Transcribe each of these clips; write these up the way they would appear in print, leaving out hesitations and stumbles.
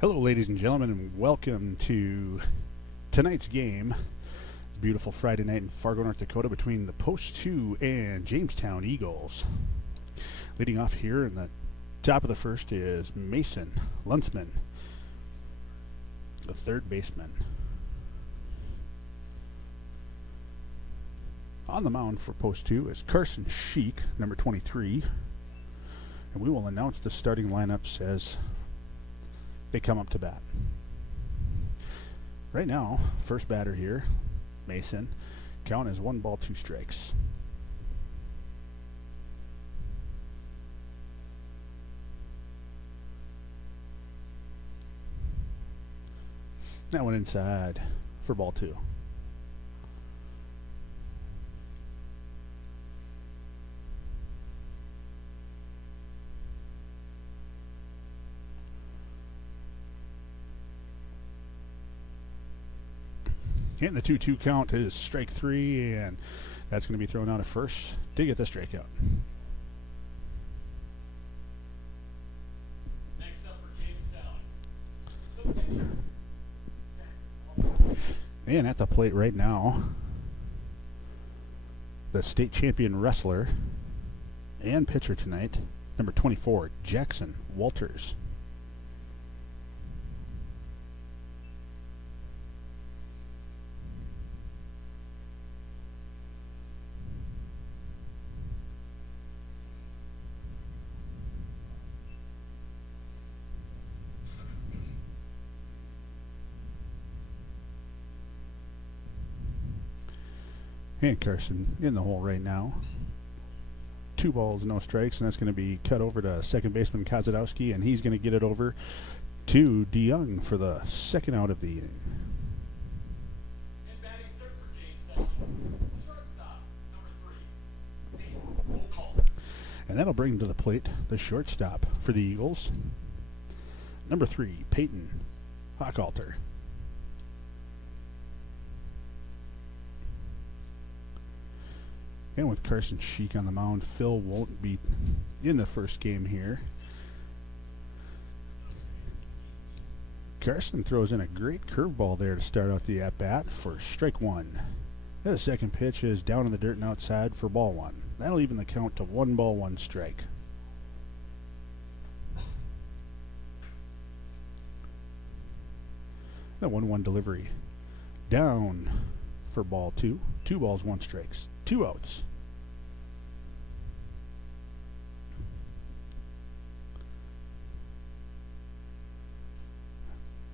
Hello, ladies and gentlemen, and welcome to tonight's game. Beautiful Friday night in Fargo, North Dakota, between the Post 2 and Jamestown Eagles. Leading off here in the top of the first is Mason Lunsman, the third baseman. On the mound for Post 2 is Carson Sheik, number 23. And we will announce the starting lineups as they come up to bat. Right now, first batter here, Mason. Count is 1 ball, 2 strikes. That one inside for ball 2. And the 2-2 count is strike 3, and that's going to be thrown out at first to get the strikeout. Next up for Jamestown, the pitcher. And at the plate right now, the state champion wrestler and pitcher tonight, number 24, Jackson Walters. And Carson in the hole right now. 2 balls, no strikes, and that's going to be cut over to second baseman Kozadowski, and he's going to get it over to DeYoung for the second out of the inning. And batting third for Jamestown, shortstop, number 3, Peyton O'Call. And that'll bring to the plate the shortstop for the Eagles, number 3, Peyton Hochalter. And with Carson Sheik on the mound, Phil won't be in the first game here. Carson throws in a great curveball there to start out the at-bat for strike 1. The second pitch is down in the dirt and outside for ball 1. That'll even the count to 1 ball, 1 strike. The 1-1 delivery down for ball 2. 2 balls, 1 strikes. 2 outs.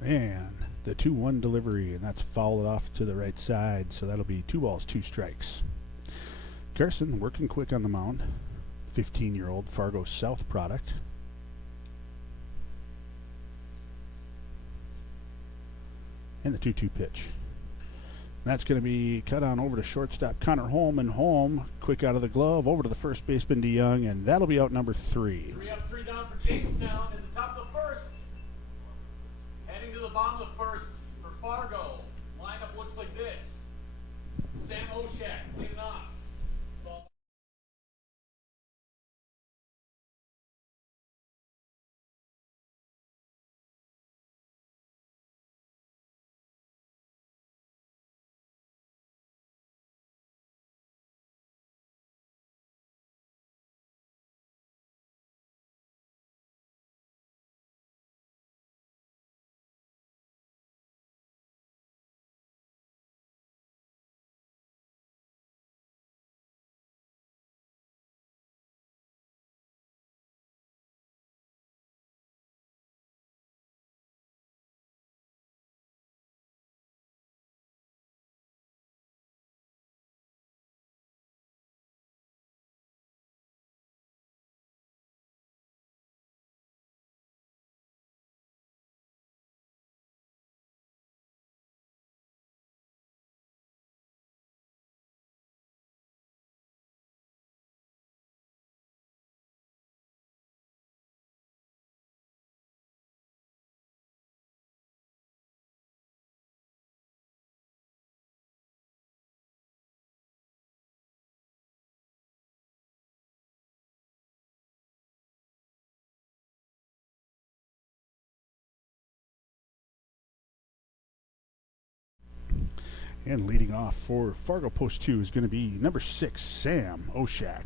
And the 2-1 delivery, and that's fouled off to the right side, so that'll be 2 balls, 2 strikes. Carson working quick on the mound, 15-year-old Fargo South product. And the 2-2 pitch. That's going to be cut on over to shortstop Connor Holm, and Holm quick out of the glove over to the first baseman DeYoung, and that'll be out number 3. 3 up, 3 down for Jamestown in the top of the first. Heading to the bottom of the first for Fargo. Lineup looks like this. Sam Oshak leading off. And leading off for Fargo Post 2 is going to be number 6, Sam Oshak.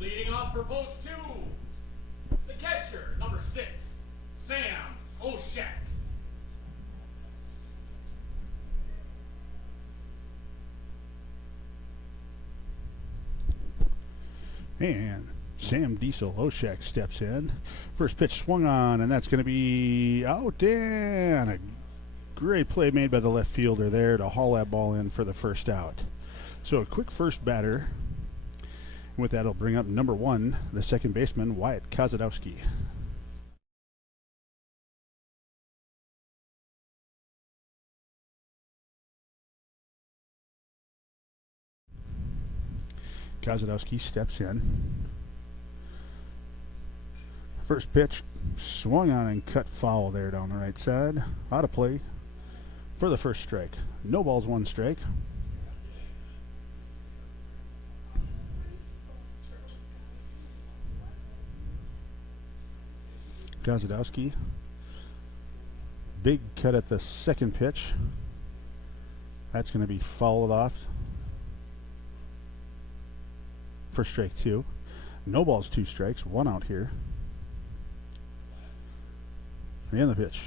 Leading off for Post 2, the catcher, number 6, Sam Oshak. And Sam Diesel Oshak steps in. First pitch swung on, and that's going to be out, and a great play made by the left fielder there to haul that ball in for the first out. So a quick first batter. And with that, it'll bring up number 1, the second baseman, Wyatt Kozadowski. Kozadowski steps in. First pitch swung on and cut foul there down the right side. Out of play for the first strike. No balls, 1 strike. Kozadowski. Big cut at the second pitch. That's going to be fouled off for strike 2. No balls, 2 strikes, 1 out here. And the pitch.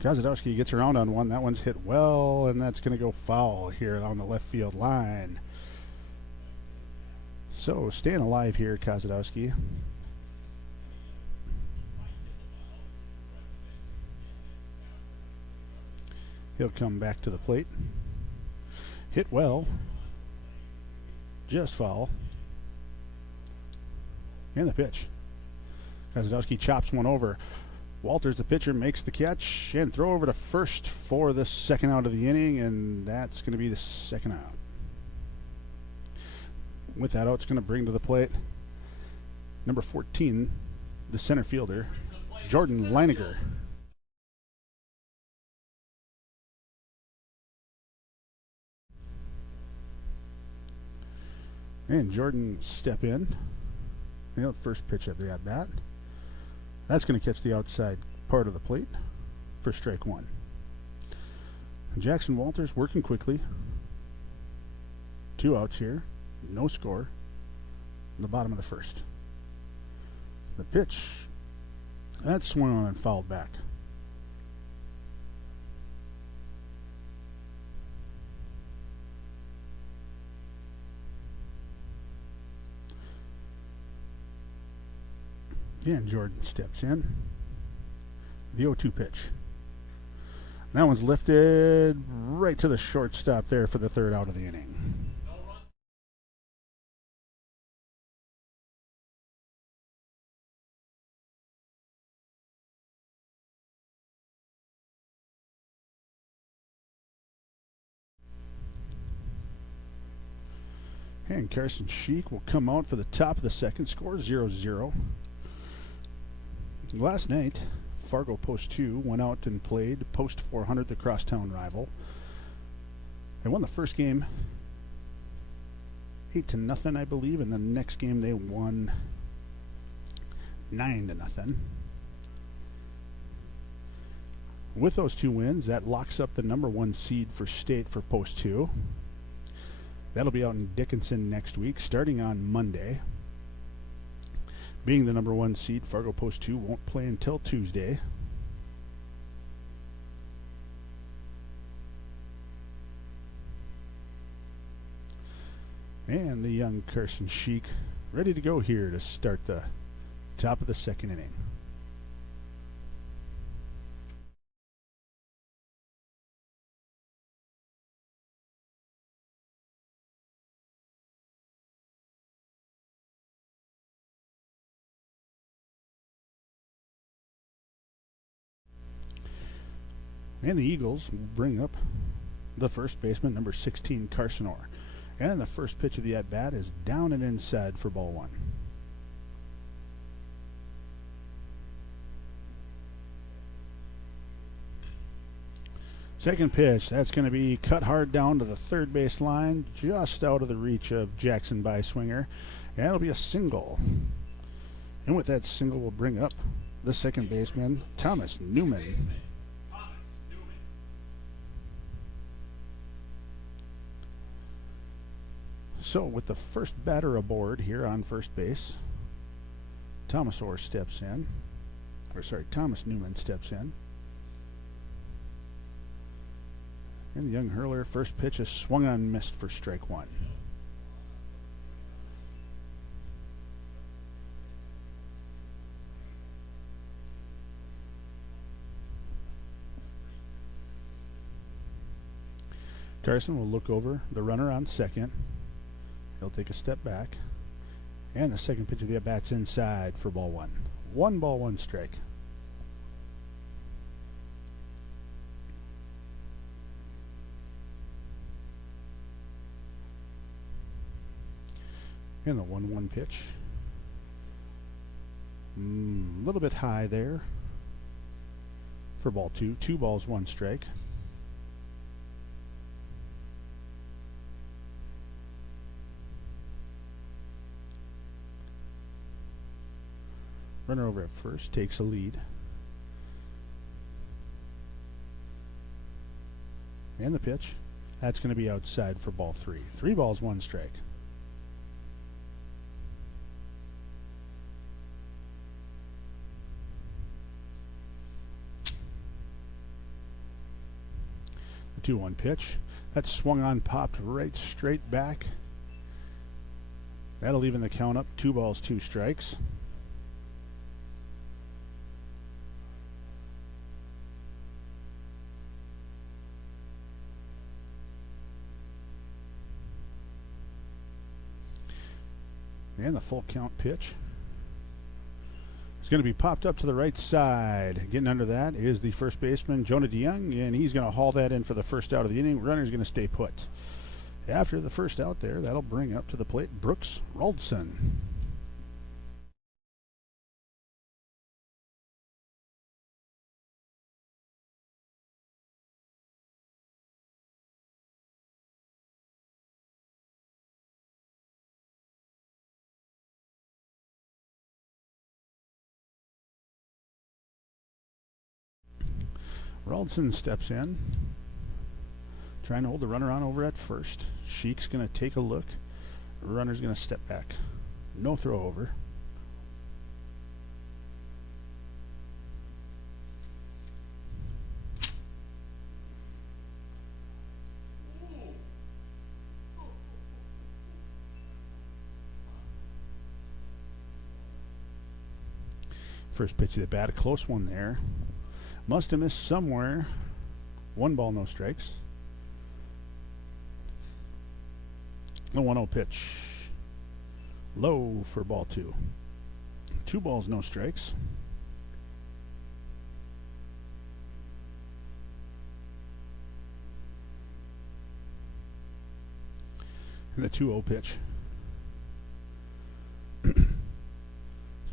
Kozadowski gets around on one. That one's hit well, and that's going to go foul here on the left field line. So staying alive here, Kozadowski. He'll come back to the plate. Hit well. Just foul. And the pitch. Kozadowski chops one over. Walters, the pitcher, makes the catch and throw over to first for the second out of the inning, and that's going to be the second out. With that out, it's going to bring to the plate number 14, the center fielder, Jordan Leiniger. And Jordan step in. First pitch of the at-bat. That's going to catch the outside part of the plate for strike 1. Jackson Walters working quickly. 2 outs here. No score. In the bottom of the first. The pitch. That's swung on and fouled back. And Jordan steps in. The 0-2 pitch. That one's lifted right to the shortstop there for the third out of the inning. And Carson Sheik will come out for the top of the second. Score 0-0. Last night, Fargo Post 2 went out and played Post 400, the crosstown rival. They won the first game 8-0, I believe, and the next game they won 9-0. With those 2 wins, that locks up the number 1 seed for state for Post 2. That'll be out in Dickinson next week, starting on Monday. Being the number 1 seed, Fargo Post 2 won't play until Tuesday. And the young Carson Sheik ready to go here to start the top of the second inning. And the Eagles will bring up the first baseman, number 16, Carson Orr. And the first pitch of the at-bat is down and inside for ball 1. Second pitch, that's going to be cut hard down to the third base line, just out of the reach of Jackson Byswinger. And it'll be a single. And with that single, we'll bring up the second baseman, Thomas Newman. Baseman, Thomas Newman. So with the first batter aboard here on first base, Thomas Newman steps in. And the young hurler, first pitch is swung on, missed for strike one. Carson will look over the runner on second. He'll take a step back. And the second pitch of the at-bat's inside for ball one. 1 strike. And the 1-1 pitch. A little bit high there for ball two. 2 balls, 1 strike. Runner over at first takes a lead. And the pitch. That's going to be outside for ball 3. 3 balls, 1 strike. The 2-1 pitch. That's swung on, popped right straight back. That'll even the count up. 2 balls, 2 strikes. And the full count pitch. It's going to be popped up to the right side. Getting under that is the first baseman, Jonah DeYoung, and he's going to haul that in for the first out of the inning. Runner's going to stay put. After the first out there, that'll bring up to the plate Brooks Raldson. Raldson steps in, trying to hold the runner on over at first. Sheik's going to take a look. Runner's going to step back. No throw over. First pitch of the bat, a close one there. Must have missed somewhere. 1 ball, no strikes. The 1-0 pitch. Low for ball 2. 2 balls, no strikes. And the 2-0 pitch.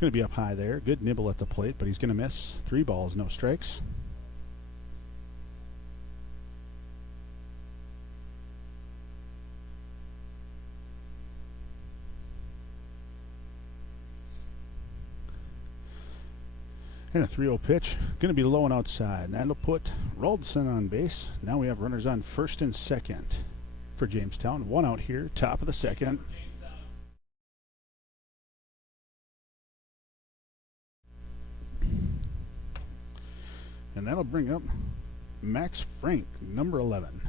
It's going to be up high there. Good nibble at the plate, but he's going to miss. 3 balls, no strikes. And a 3-0 pitch. Going to be low and outside. And that'll put Raldson on base. Now we have runners on first and second for Jamestown. 1 out here, top of the second. And that'll bring up Max Frank, number 11.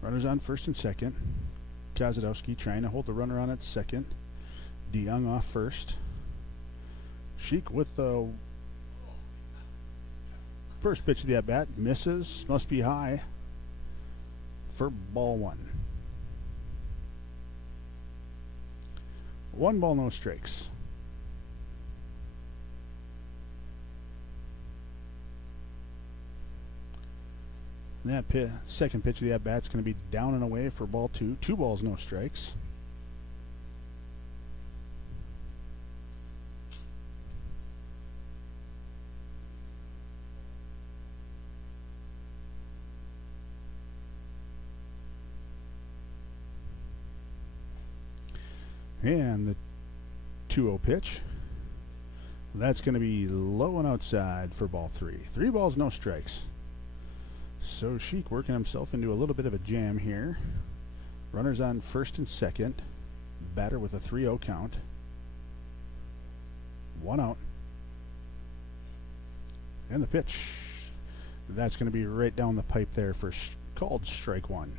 Runners on first and second. Kozadowski trying to hold the runner on at second. DeYoung off first. Sheik with the first pitch of the at-bat. Misses. Must be high for ball 1. 1 ball, no strikes. And that second pitch of the at-bat's going to be down and away for ball 2. 2 balls, no strikes. And the 2-0 pitch. That's going to be low and outside for ball 3. 3 balls, no strikes. So Sheik working himself into a little bit of a jam here. Runners on first and second. Batter with a 3-0 count. 1 out. And the pitch. That's going to be right down the pipe there for called strike 1.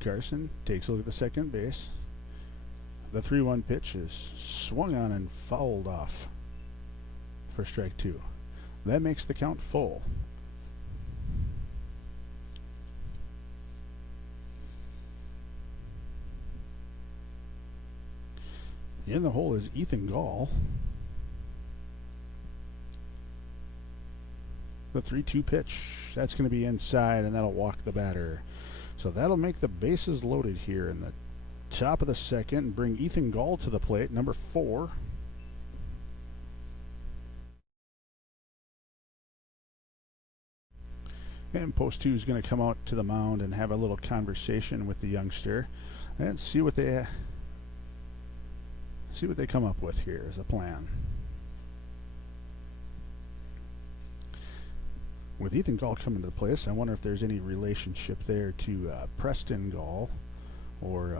Carson takes a look at the second base. The 3-1 pitch is swung on and fouled off for strike 2. That makes the count full. In the hole is Ethan Gall. The 3-2 pitch. That's going to be inside, and that'll walk the batter. So that'll make the bases loaded here in the top of the second and bring Ethan Gall to the plate, number 4. And post 2 is going to come out to the mound and have a little conversation with the youngster and see what they come up with here as a plan. With Ethan Gall coming to the place, I wonder if there's any relationship there to Preston Gall or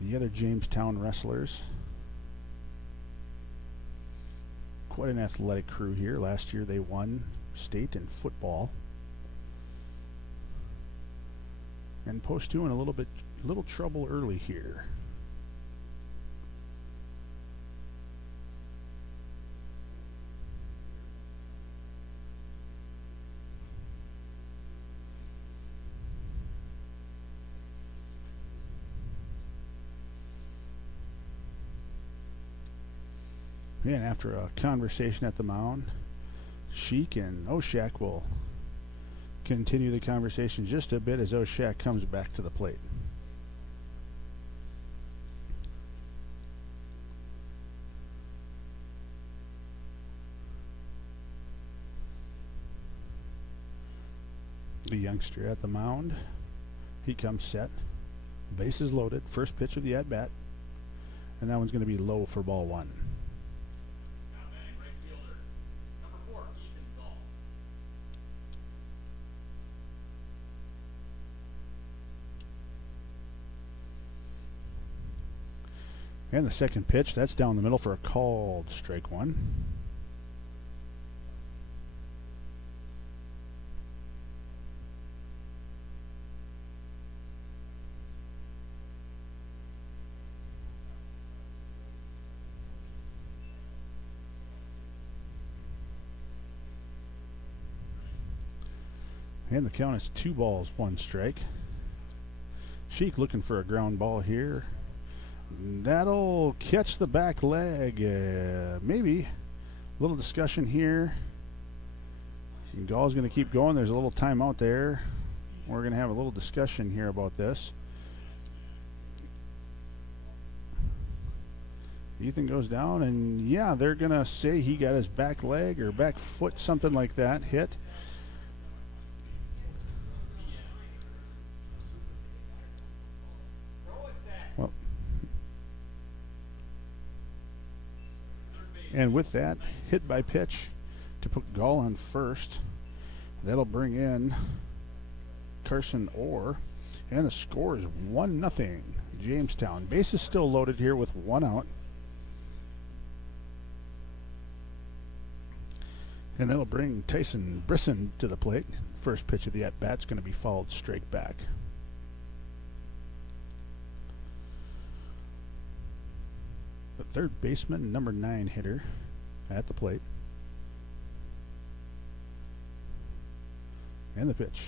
the other Jamestown wrestlers. Quite an athletic crew here. Last year they won state in football. And post 2 in a little trouble early here. And after a conversation at the mound, Sheik and Oshak will continue the conversation just a bit as Oshak comes back to the plate. The youngster at the mound, he comes set, bases loaded, first pitch of the at-bat, and that one's going to be low for ball 1. And the second pitch, that's down the middle for a called strike 1. And the count is 2 balls, 1 strike. Sheik looking for a ground ball here. That'll catch the back leg. Maybe a little discussion here. And Gall's going to keep going. There's a little timeout there. We're going to have a little discussion here about this. Ethan goes down, and yeah, they're going to say he got his back leg or back foot, something like that, hit. Well, and with that, hit by pitch to put Gall on first. That'll bring in Carson Orr, and the score is 1-0 Jamestown. Base is still loaded here with 1 out. And that'll bring Tyson Brisson to the plate. First pitch of the at-bat's going to be fouled straight back. The third baseman, number 9 hitter at the plate. And the pitch.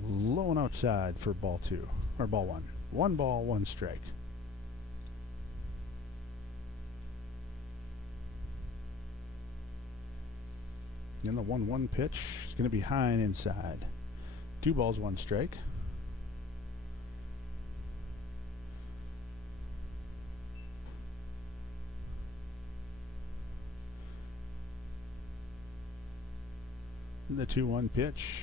Low and outside for ball 2, or ball 1. 1 ball, 1 strike. And the 1-1 pitch is going to be high and inside. 2 balls, 1 strike. The 2-1 pitch.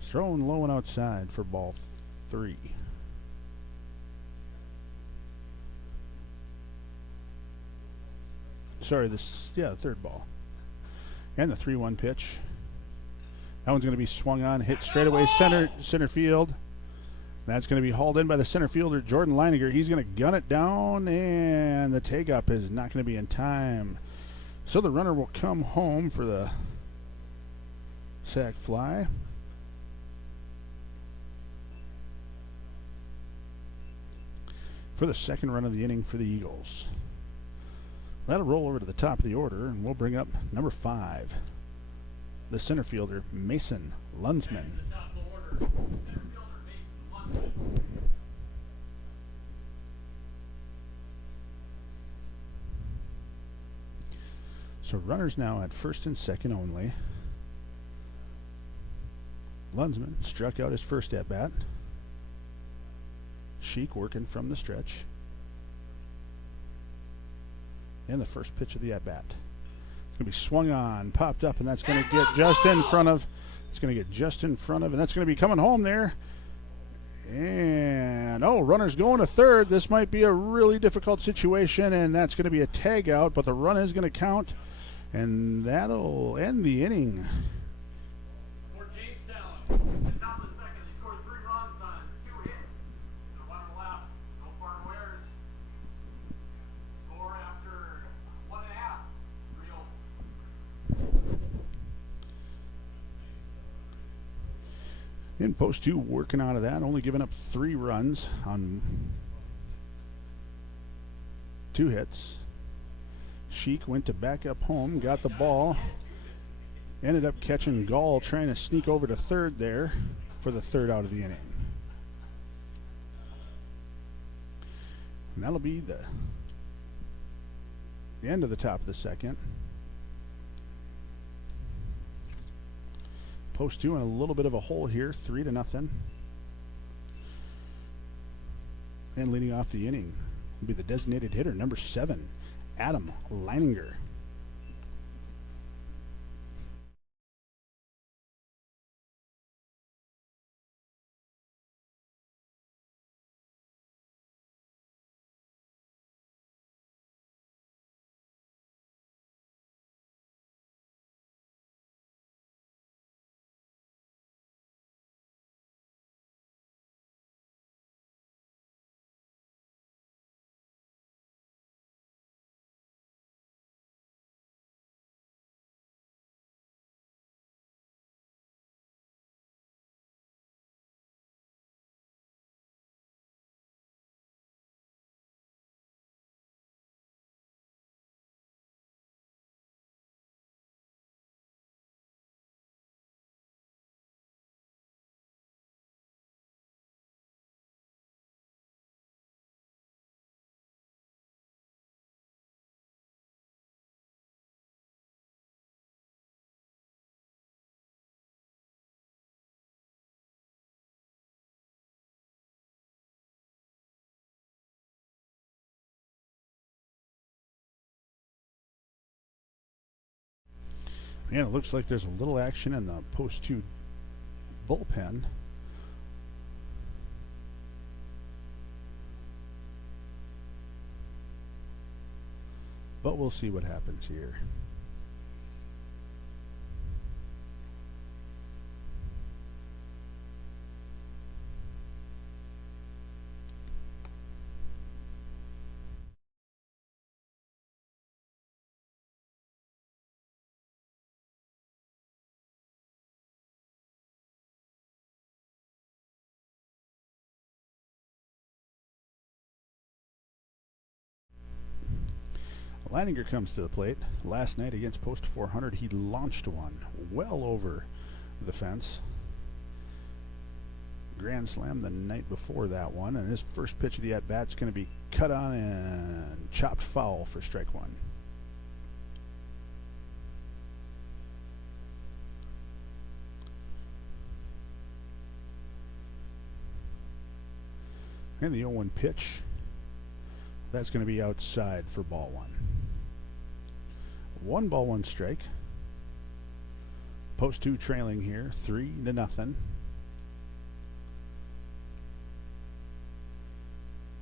It's thrown low and outside for ball 3. Sorry, third ball. And the 3-1 pitch. That one's going to be swung on, hit straight away center field. That's going to be hauled in by the center fielder, Jordan Leininger. He's going to gun it down, and the take-up is not going to be in time. So the runner will come home for the sac fly. For the second run of the inning for the Eagles. That'll roll over to the top of the order, and we'll bring up number 5, the center fielder, Mason Lunsman. So runners now at first and second only. Lunsman struck out his first at bat. Sheik working from the stretch. And the first pitch of the at bat. It's going to be swung on, popped up, and that's going to get just in front of. It's going to get just in front of, and that's going to be coming home there. And runner's going to third. This might be a really difficult situation, and that's going to be a tag out, but the run is going to count, and that'll end the inning. For Jamestown, at the top of the second, they scored 3 runs on 2 hits. The runner left, no Fargo errors. Score after 1.5, 3-0. In post 2, working out of that, only giving up 3 runs on 2 hits. Sheik went to back up home, got the ball, ended up catching Gall trying to sneak over to third there for the third out of the inning. And that'll be the end of the top of the second. Post 2 in a little bit of a hole here, 3-0. And leading off the inning will be the designated hitter, number 7, Adam Leininger. And it looks like there's a little action in the post 2 bullpen. But we'll see what happens here. Leininger comes to the plate. Last night against post 400, he launched one well over the fence. Grand slam the night before that one, and his first pitch of the at-bat is going to be cut on and chopped foul for strike 1. And the 0-1 pitch, that's going to be outside for ball 1. 1 ball, 1 strike. Post 2 trailing here, 3-0.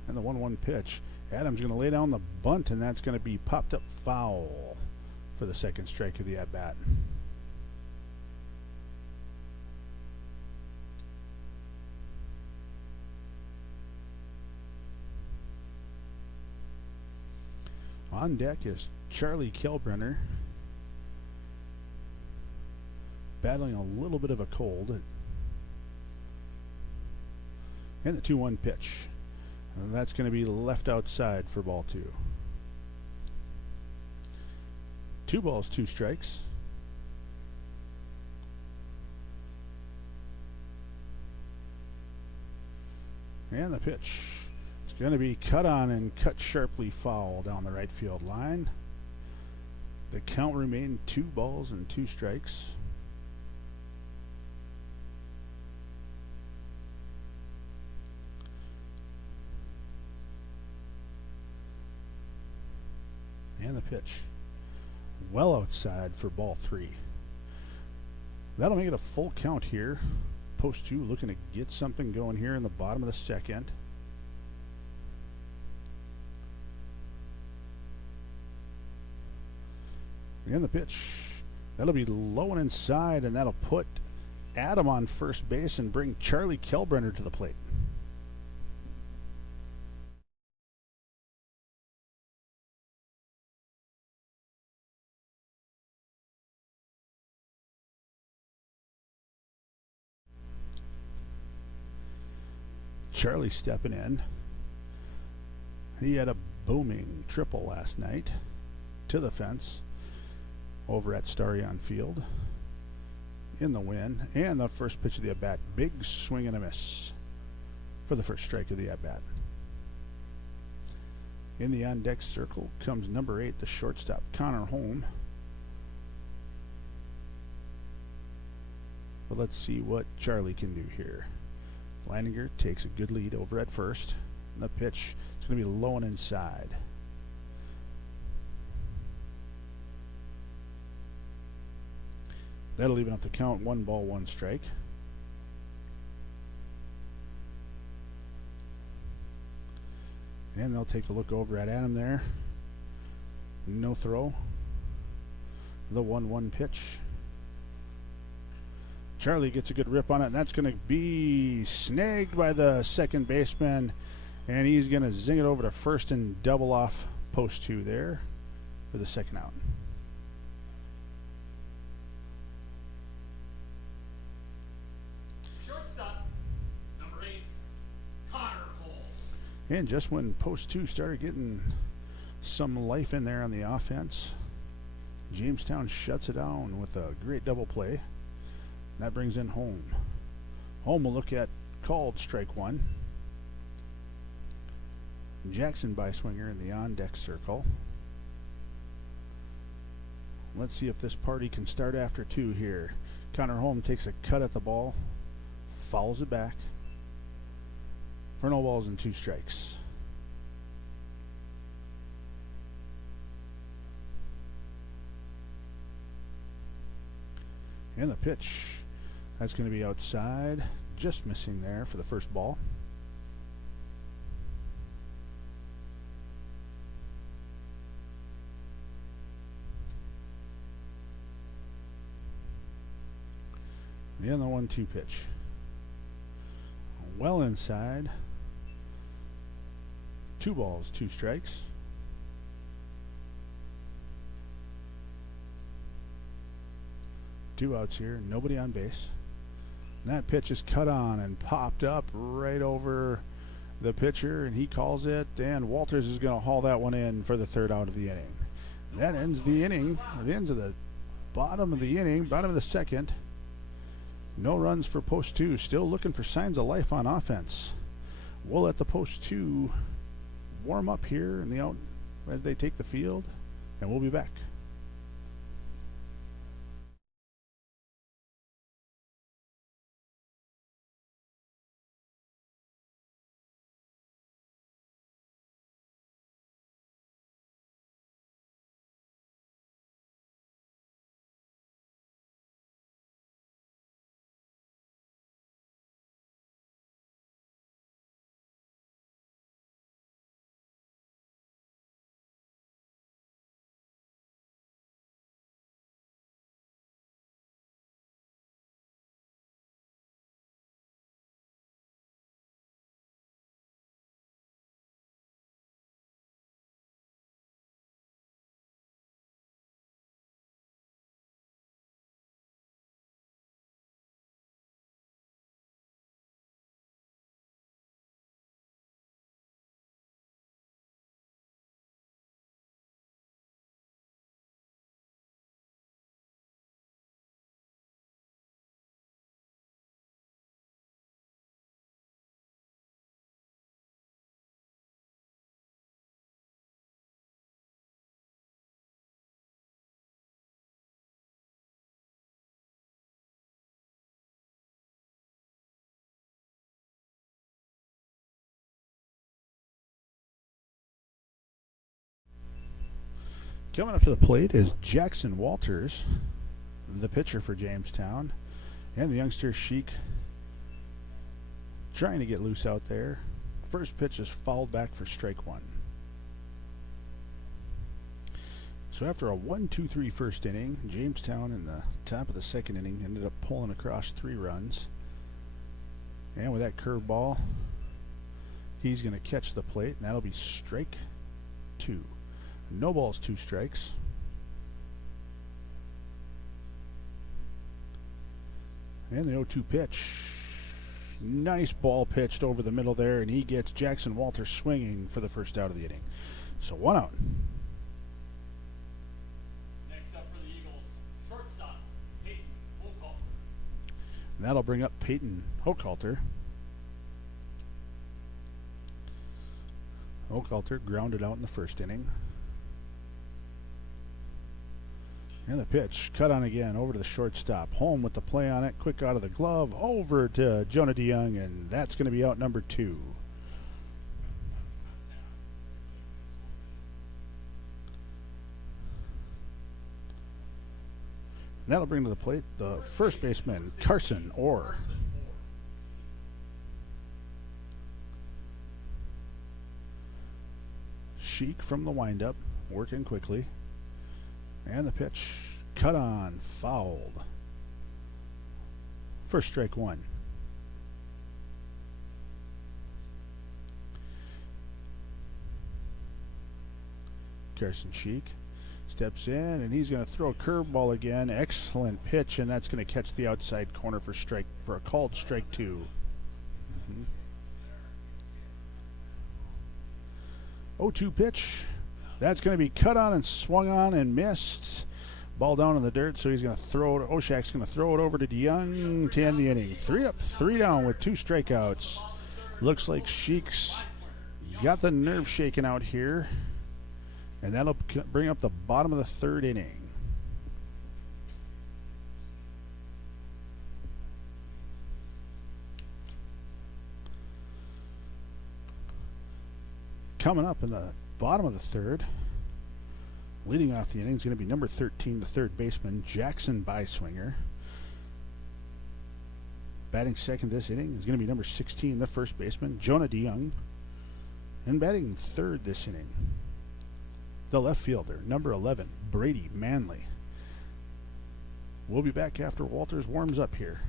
And the 1-1 pitch. Adams going to lay down the bunt, and that's going to be popped up foul for the second strike of the at-bat. On deck is Charlie Kelbrenner, battling a little bit of a cold. And the 2-1 pitch. And that's going to be left outside for ball 2. 2 balls, 2 strikes. And the pitch. It's going to be cut on and cut sharply foul down the right field line. The count remained 2 balls and 2 strikes. And the pitch. Well outside for ball 3. That'll make it a full count here. Post 2 looking to get something going here in the bottom of the second. And the pitch. That'll be low and inside, and that'll put Adam on first base and bring Charlie Kelbrenner to the plate. Charlie stepping in. He had a booming triple last night to the fence over at Starion Field in the win. And the first pitch of the at-bat, big swing and a miss for the first strike of the at-bat. In the on-deck circle comes number 8, the shortstop, Connor Holm. But let's see what Charlie can do here. Leininger takes a good lead over at first. And the pitch is going to be low and inside. That'll even up the count, 1 ball, 1 strike. And they'll take a look over at Adam there. No throw. The 1-1 pitch. Charlie gets a good rip on it, and that's going to be snagged by the second baseman, and he's going to zing it over to first and double off post 2 there for the second out. Shortstop, number 8, Connor Holm. And just when post 2 started getting some life in there on the offense, Jamestown shuts it down with a great double play. That brings in Holm. Holm will look at called strike 1. Jackson by swinger in the on-deck circle. Let's see if this party can start after 2 here. Connor Holm takes a cut at the ball, fouls it back for no balls and 2 strikes. And the pitch. That's going to be outside, just missing there for the first ball. And the 1-2 pitch. Well inside. 2 balls, 2 strikes. Two outs here, nobody on base. And that pitch is cut on and popped up right over the pitcher, and he calls it, and Walters is going to haul that one in for the 3rd out of the inning. That ends the inning. It ends at the bottom of the inning, bottom of the second. No runs for post 2. Still looking for signs of life on offense. We'll let the post 2 warm up here in the out as they take the field, and we'll be back. Coming up to the plate is Jackson Walters, the pitcher for Jamestown, and the youngster Sheik trying to get loose out there. First pitch is fouled back for strike one. So after a 1-2-3 first inning, Jamestown in the top of the second inning ended up pulling across 3 runs. And with that curveball, he's going to catch the plate, and that'll be strike 2. No balls, 2 strikes. And the 0-2 pitch. Nice ball pitched over the middle there, and he gets Jackson Walters swinging for the first out of the inning. So 1 out. Next up for the Eagles, shortstop, Peyton Holcalter. And that'll bring up Peyton Holcalter. Holcalter grounded out in the first inning. And the pitch, cut on again, over to the shortstop. Home with the play on it, quick out of the glove, over to Jonah DeYoung, and that's going to be out number 2. And that'll bring to the plate the first baseman, Carson Orr. Sheik from the windup, working quickly. And the pitch, cut on, fouled. First strike 1. Carson Sheik steps in, and he's going to throw a curveball again. Excellent pitch, and that's going to catch the outside corner for a called strike 2. 0-2 pitch. That's going to be cut on and swung on and missed. Ball down in the dirt, so he's going to throw it. Oshak's going to throw it over to DeYoung to end the inning. 3 up, 3 down with 2 strikeouts. Looks like Sheik's got the nerve shaken out here, and that'll bring up the bottom of the 3rd inning. Coming up in the bottom of the 3rd, leading off the inning is going to be number 13, the third baseman, Jackson Beiswinger. Batting second this inning is going to be number 16, the first baseman, Jonah DeYoung. And batting third this inning, the left fielder, number 11, Brady Manley. We'll be back after Walters warms up here.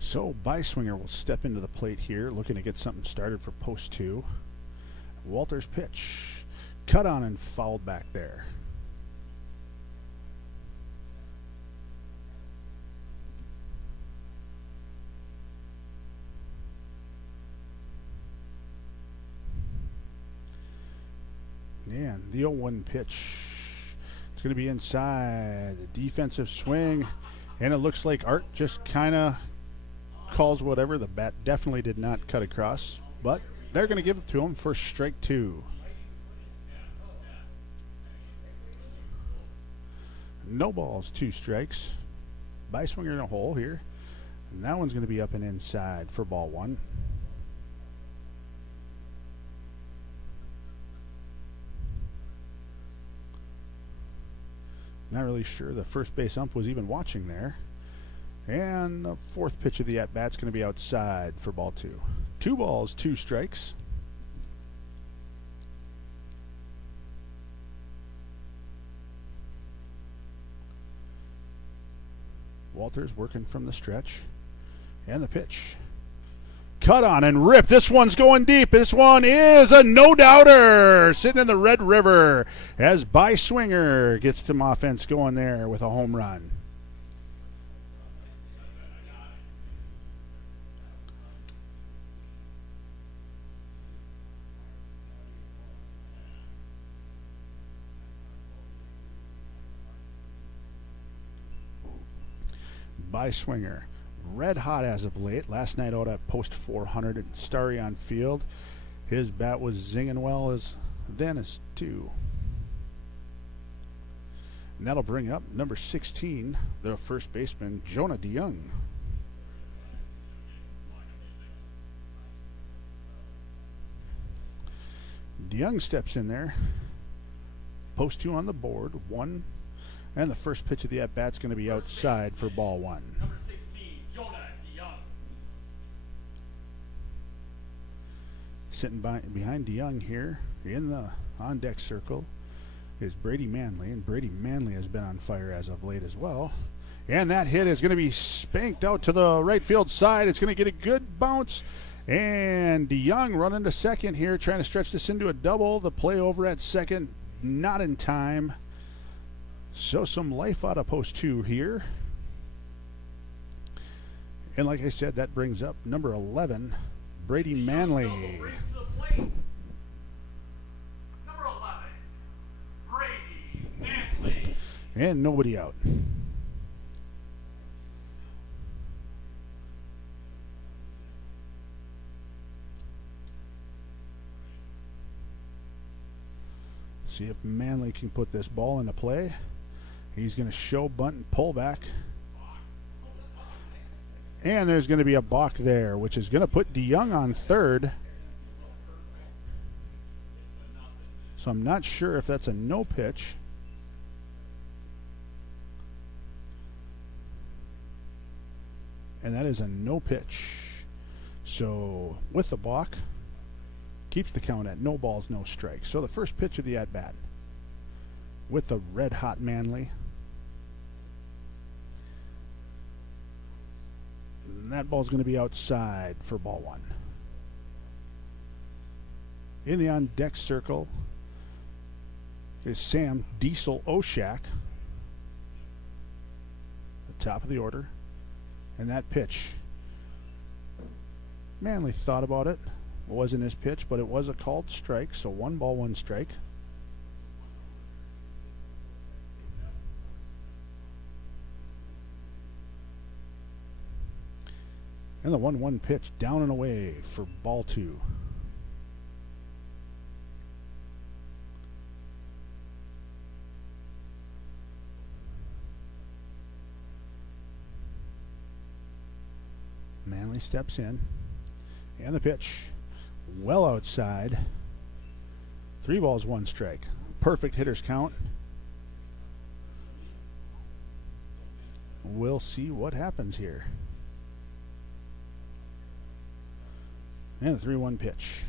So Beiswinger will step into the plate here, looking to get something started for post 2. Walters' pitch, cut on and fouled back there. And the 0-1 pitch, it's going to be inside. A defensive swing, and it looks like Art just kind of calls whatever. The bat definitely did not cut across, but they're going to give it to him for strike 2. No balls, 2 strikes. Beiswinger in a hole here, and that one's going to be up and inside for ball 1. Not really sure the first base ump was even watching there. And the 4th pitch of the at-bat's going to be outside for ball 2. 2 balls, 2 strikes. Walters working from the stretch. And the pitch. cut on and ripped. This one's going deep. This one is a no-doubter sitting in the Red River as By Swinger gets some offense going there with a home run. By Swinger, red hot as of late. Last night out at post 400 and Starry on field. His bat was zinging well as Dennis too. And that'll bring up number 16, the first baseman, Jonah DeYoung. DeYoung steps in there. Post 2 on the board, 1. And the first pitch of the at-bat's going to be outside for ball 1. Number 16, Jonah DeYoung. Sitting behind DeYoung here in the on-deck circle is Brady Manley. And Brady Manley has been on fire as of late as well. And that hit is going to be spanked out to the right field side. It's going to get a good bounce. And DeYoung running to second here, trying to stretch this into a double. The play over at second, not in time. So some life out of post 2 here. And like I said, that brings up number 11, Brady Manley. Brings to the plate. Number 11, Brady Manley. And nobody out. See if Manley can put this ball into play. He's going to show bunt and pull back. And there's going to be a balk there, which is going to put DeYoung on third. So I'm not sure if that's a no pitch. And that is a no pitch. So with the balk, keeps the count at no balls, no strikes. So the first pitch of the at-bat with the red-hot Manley. And that ball's going to be outside for ball 1. In the on-deck circle is Sam Diesel Oshak, the top of the order. And that pitch, Manley thought about it. It wasn't his pitch, but it was a called strike, so 1 ball, 1 strike. And the 1-1 pitch down and away for ball 2. Manley steps in. And the pitch well outside. 3 balls, 1 strike. Perfect hitter's count. We'll see what happens here. And the 3-1 pitch.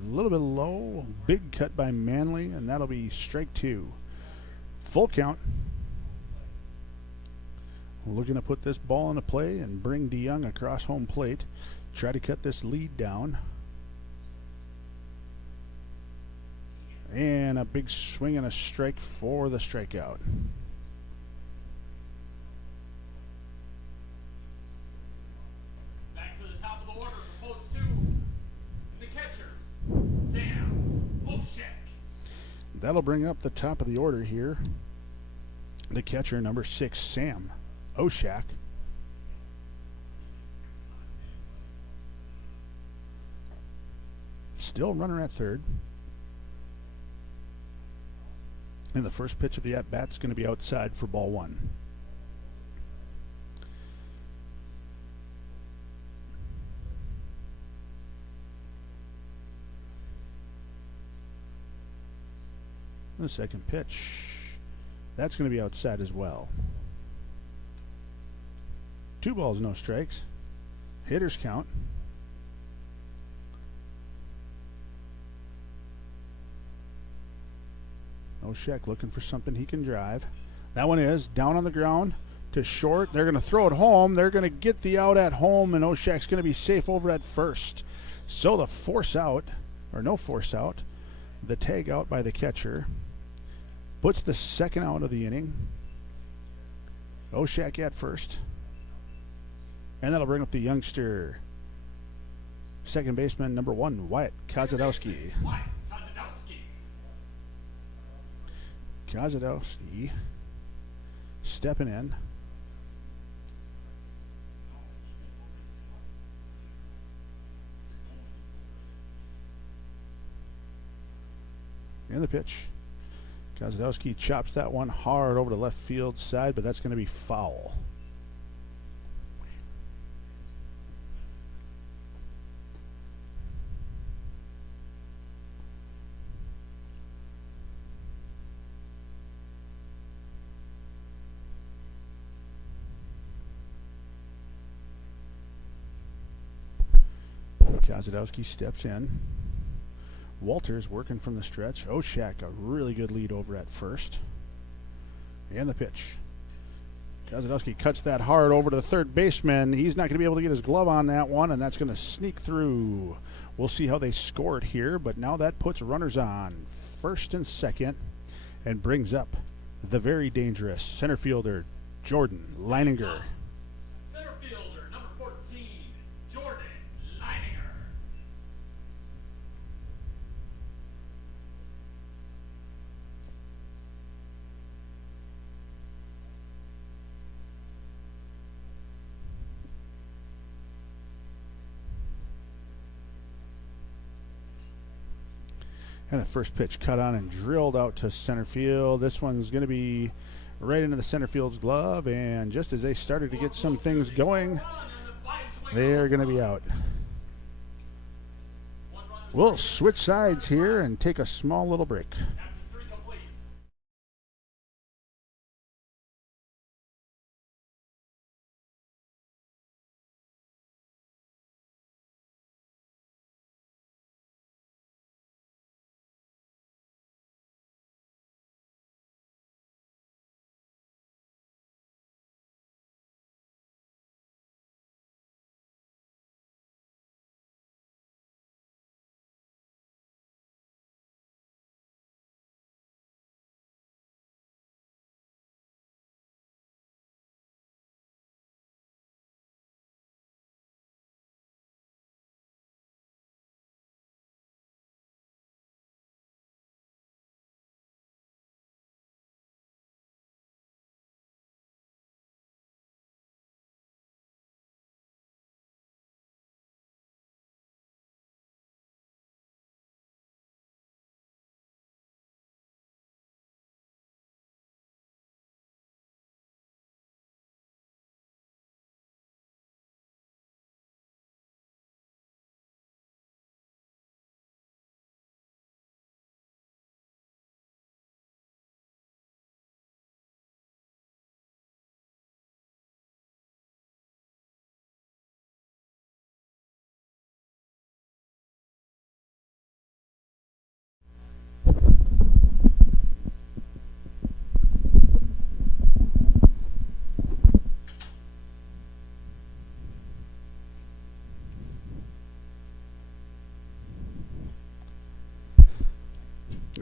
A little bit low. Big cut by Manley, and that'll be strike 2. Full count. Looking to put this ball into play and bring DeYoung across home plate. Try to cut this lead down. And a big swing and a strike for the strikeout. Back to the top of the order for post 2. The catcher, Sam Oshek. That'll bring up the top of the order here. The catcher, number 6, Sam Oshak. Still runner at third. And the first pitch of the at-bat's going to be outside for ball 1. The second pitch, that's going to be outside as well. 2 balls, no strikes. Hitter's count. Oshek looking for something he can drive. That one is down on the ground. to short. They're going to throw it home. They're going to get the out at home, and Oshak's going to be safe over at first. So the force out, or no force out, the tag out by the catcher puts the second out of the inning. Oshak at first. And that'll bring up the youngster, second baseman, number 1, Wyatt Kozadowski. Kozadowski stepping in. And the pitch. Kozadowski chops that one hard over the left field side, but that's going to be foul. Kozadowski steps in. Walters working from the stretch. Oshak a really good lead over at first. And the pitch. Kozadowski cuts that hard over to the third baseman. He's not going to be able to get his glove on that one, and that's going to sneak through. We'll see how they score it here, but now that puts runners on first and second and brings up the very dangerous center fielder, Jordan Leininger. Center fielder, number 14, Jordan Leininger. And the first pitch cut on and drilled out to center field. This one's going to be right into the center field's glove, and just as they started to get some things going, they're going to be out. We'll switch sides here and take a small little break.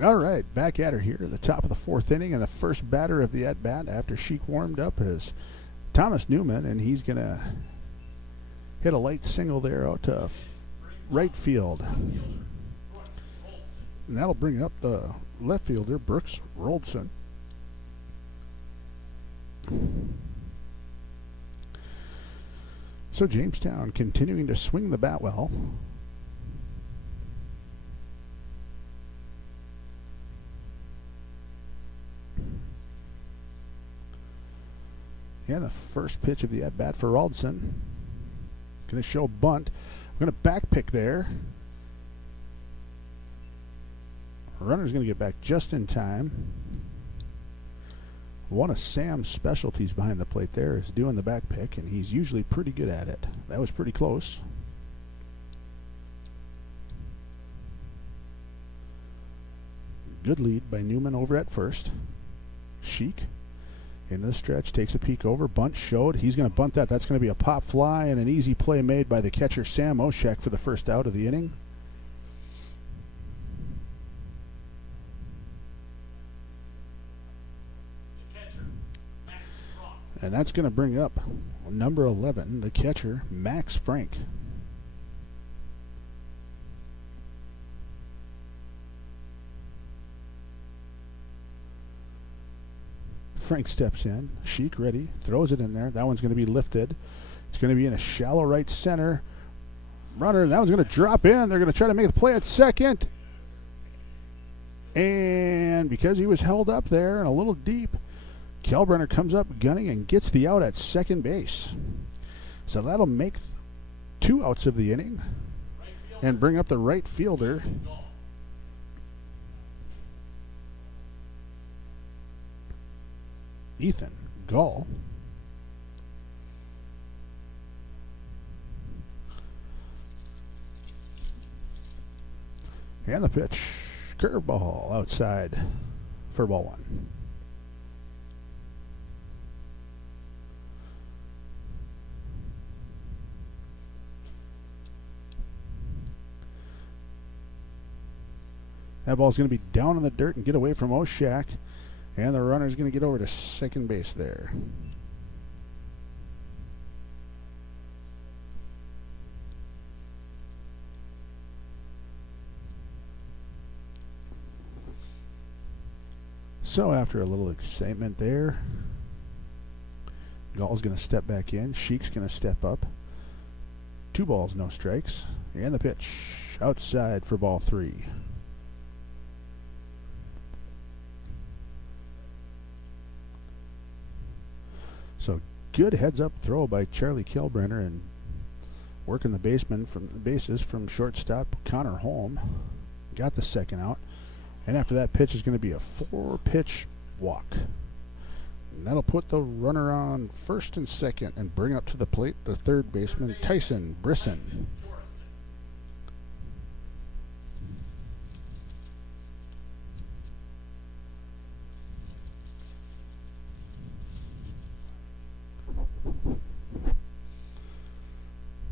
All right, back at her here at the top of the fourth inning, and the first batter of the at-bat after Sheik warmed up is Thomas Newman, and he's going to hit a light single there out to right field. And that'll bring up the left fielder, Brooks Roldson. So Jamestown continuing to swing the bat well. And the first pitch of the at-bat for Roldson. Going to show bunt. We're going to back pick there. Runner's going to get back just in time. One of Sam's specialties behind the plate there is doing the back pick, and he's usually pretty good at it. That was pretty close. Good lead by Newman over at first. Sheik Into the stretch, takes a peek over, bunt showed. He's going to bunt that. That's going to be a pop fly and an easy play made by the catcher, Sam Oshek, for the first out of the inning. The catcher, Max Frank. And that's going to bring up number 11, the catcher, Max Frank. Frank steps in. Sheik ready. Throws it in there. That one's going to be lifted. It's going to be in a shallow right center. Runner, that one's going to drop in. They're going to try to make the play at second. And because he was held up there and a little deep, Kalbrenner comes up gunning and gets the out at second base. So that'll make 2 outs of the inning and bring up the right fielder, Ethan Gall. And the pitch, curveball outside for ball 1. That ball's going to be down in the dirt and get away from Oshak. And the runner's going to get over to second base there. So after a little excitement there, Gall's going to step back in. Sheik's going to step up. 2 balls, no strikes. And the pitch outside for ball 3. So good heads-up throw by Charlie Kalbrenner and working the bases from shortstop Connor Holm. Got the second out. And after that pitch is going to be a 4-pitch walk. And that'll put the runner on first and second and bring up to the plate the third baseman, Tyson Brisson.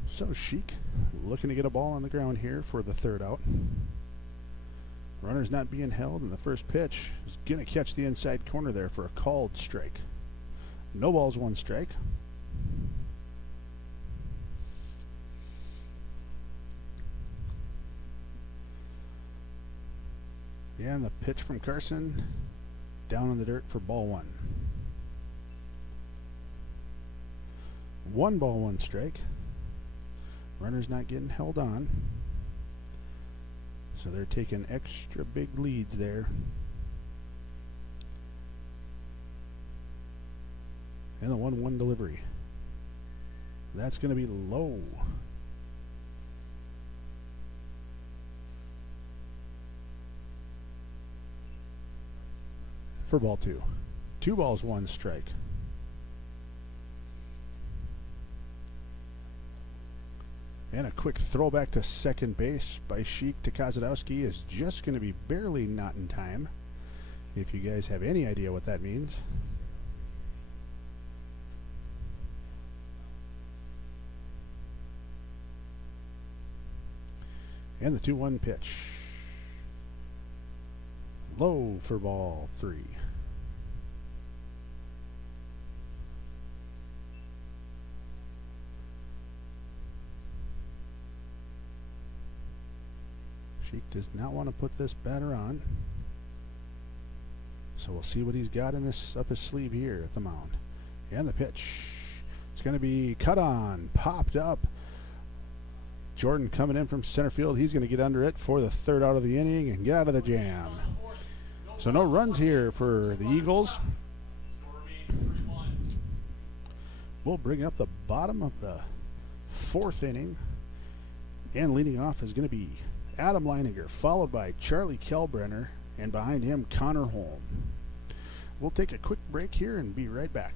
So Sheik looking to get a ball on the ground here for the third out. Runner's not being held, and the first pitch is going to catch the inside corner there for a called strike. No balls, 1 strike. And the pitch from Carson down in the dirt for ball 1. 1 ball, 1 strike. Runner's not getting held on. So they're taking extra big leads there. And the 1-1 delivery. That's going to be low. For ball 2. 2 balls, 1 strike. And a quick throwback to second base by Sheik to Kozadowski is just going to be barely not in time. If you guys have any idea what that means. And the 2-1 pitch. Low for ball 3. Sheik does not want to put this batter on. So we'll see what he's got in up his sleeve here at the mound. And the pitch. It's going to be cut on, popped up. Jordan coming in from center field. He's going to get under it for the third out of the inning and get out of the jam. So no runs here for the Eagles. We'll bring up the bottom of the 4th inning. And leading off is going to be Adam Leininger, followed by Charlie Kalbrenner, and behind him, Connor Holm. We'll take a quick break here and be right back.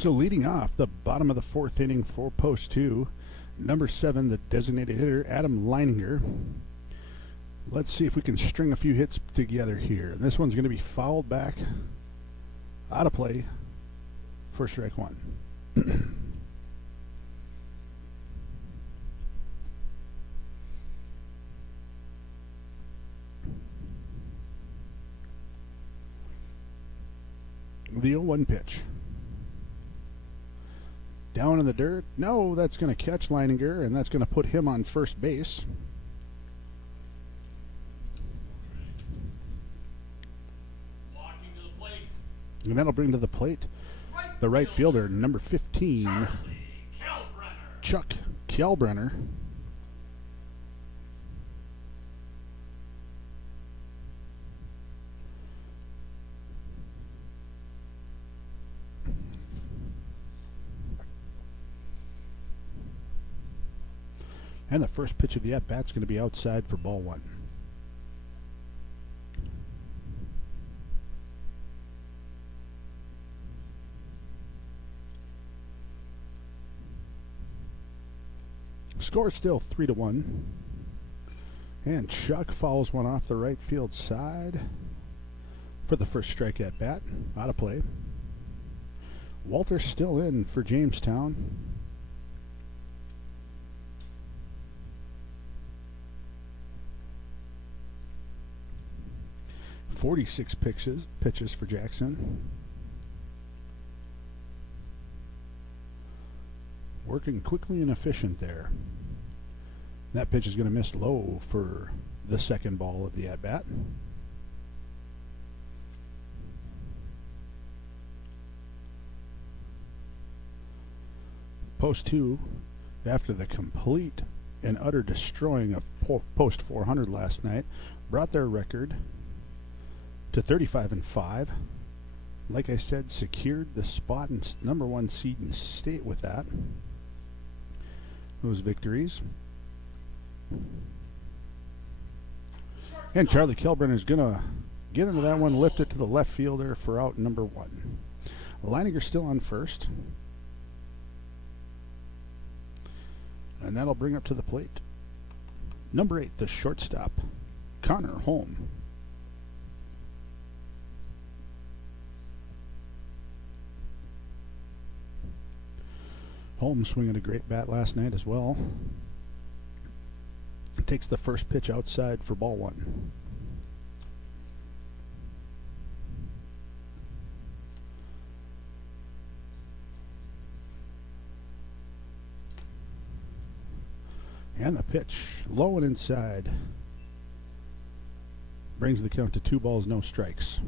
So leading off the bottom of the fourth inning for post 2, number 7, the designated hitter, Adam Leininger. Let's see if we can string a few hits together here. This one's going to be fouled back, out of play for strike 1. The 0-1 pitch. Down in the dirt. No, that's going to catch Leininger, and that's going to put him on first base. Walking to the plate. And that'll bring to the plate the right fielder, number 15, Chuck Kalbrenner. And the first pitch of the at-bat's going to be outside for ball 1. Score still 3-1. And Chuck fouls one off the right field side for the first strike at bat. Out of play. Walter's still in for Jamestown. .46 pitches for Jackson. Working quickly and efficient there. That pitch is going to miss low for the second ball of the at-bat. Post 2, after the complete and utter destroying of post 400 last night, brought their record to 35-5. Like I said, secured the spot and number 1 seed in state with that. Those victories. And Charlie Kalbrenner is going to get into that one, lift it to the left fielder for out number 1. Leininger still on first. And that'll bring up to the plate number 8, the shortstop, Connor Holm. Holmes swinging a great bat last night as well. Takes the first pitch outside for ball 1. And the pitch low and inside. Brings the count to 2 balls, no strikes.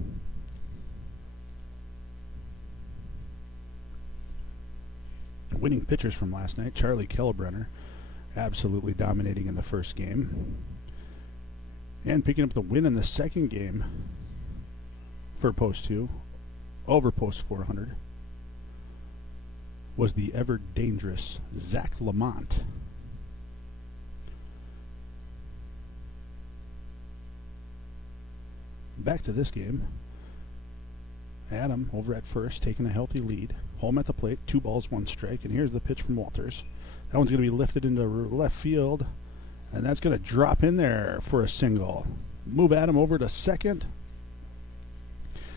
Winning pitchers from last night, Charlie Kalbrenner, absolutely dominating in the first game. And picking up the win in the second game for post 2, over post 400, was the ever dangerous Zach Lamont. Back to this game. Adam over at first, taking a healthy lead. Holm at the plate, 2 balls, 1 strike. And here's the pitch from Walters. That one's going to be lifted into left field. And that's going to drop in there for a single. Move Adam over to second.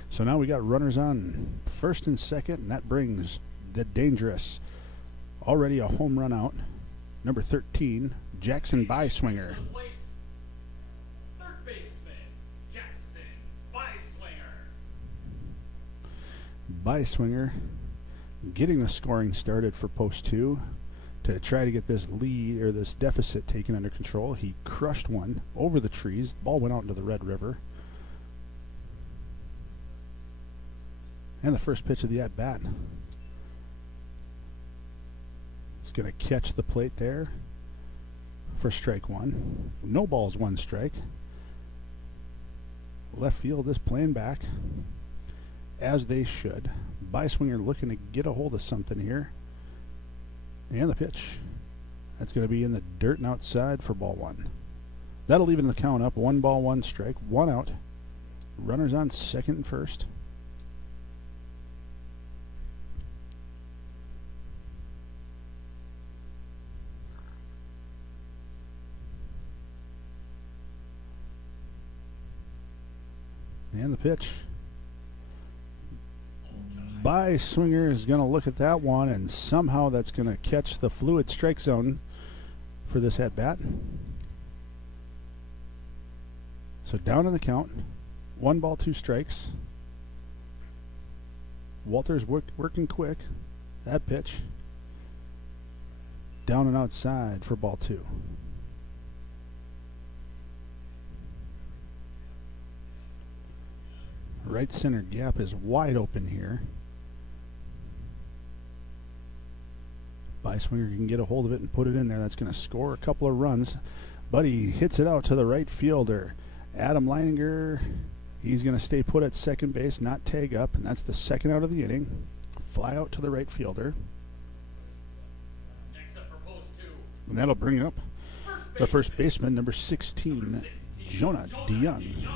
So now we got runners on first and second. And that brings the dangerous, already a home run out, number 13, Jackson Byswinger. Byswinger getting the scoring started for post 2 to try to get this lead or this deficit taken under control. He crushed one over the trees. Ball went out into the Red River. And the first pitch of the at-bat. It's going to catch the plate there for strike 1. No balls, 1 strike. Left field is playing back, as they should. Byswinger looking to get a hold of something here. And the pitch. That's going to be in the dirt and outside for ball 1. That'll even the count up. 1 ball, 1 strike, 1 out. Runners on second and first. And the pitch. By swinger is going to look at that one, and somehow that's going to catch the fluid strike zone for this at bat. So down in the count, 1 ball, 2 strikes. Walter's working quick. That pitch down and outside for ball 2. Right center gap is wide open here. Byswinger can get a hold of it and put it in there. That's going to score a couple of runs, but he hits it out to the right fielder. Adam Leininger, he's going to stay put at second base, not tag up, and that's the second out of the inning. Fly out to the right fielder. Next up for post 2. And that'll bring up the first baseman, number 16, Jonah DeYoung.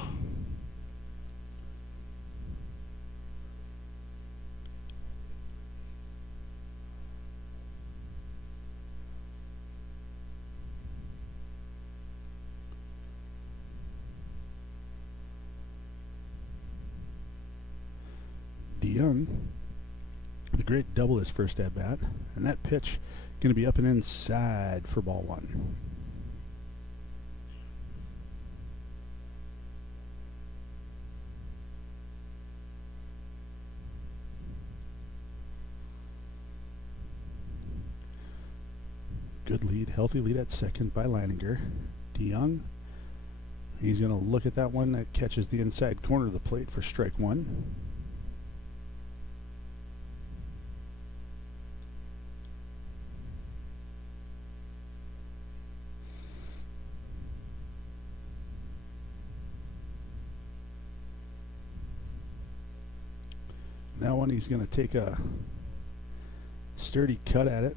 DeYoung, the great double his first at bat, and that pitch going to be up and inside for ball 1. Good lead, healthy lead at second by Leininger. DeYoung, he's going to look at that one. That catches the inside corner of the plate for strike 1. That one he's going to take a sturdy cut at it.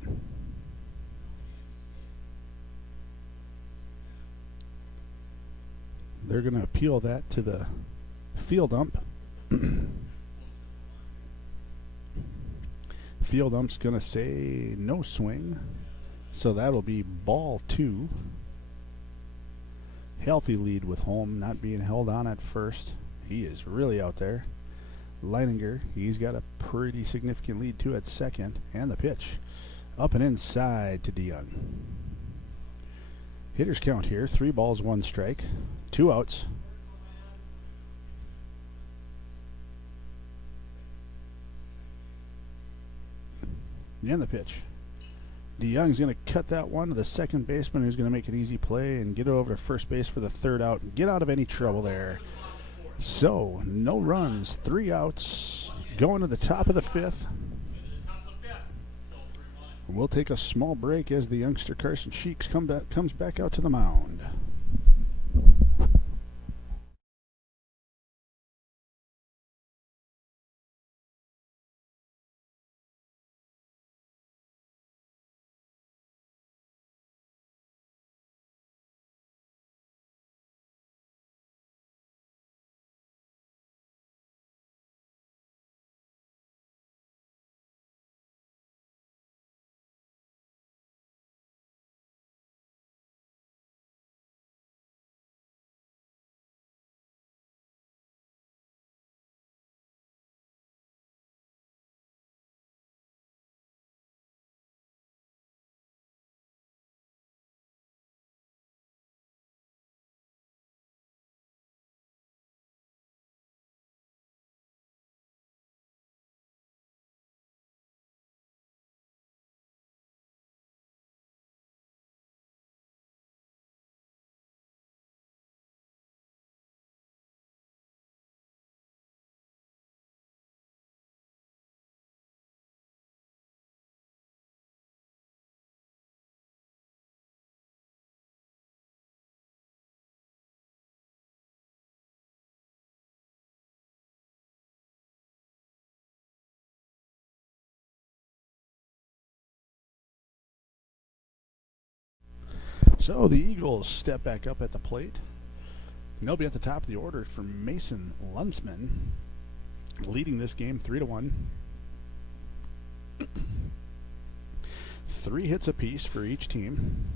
They're going to appeal that to the field ump. Field ump's going to say no swing. So that'll be ball 2. Healthy lead with Holm not being held on at first. He is really out there. Leininger, he's got a pretty significant lead too at second. And the pitch up and inside to DeYoung. Hitters count here, 3 balls, 1 strike, 2 outs. And the pitch. DeYoung's going to cut that one to the second baseman, who's going to make an easy play and get it over to first base for the 3rd out and get out of any trouble there. So, no runs, 3 outs, going to the top of the 5th. We'll take a small break as the youngster Carson Sheeks comes back out to the mound. So the Eagles step back up at the plate. And they'll be at the top of the order for Mason Lunsman, leading this game 3-1. 3 hits apiece for each team.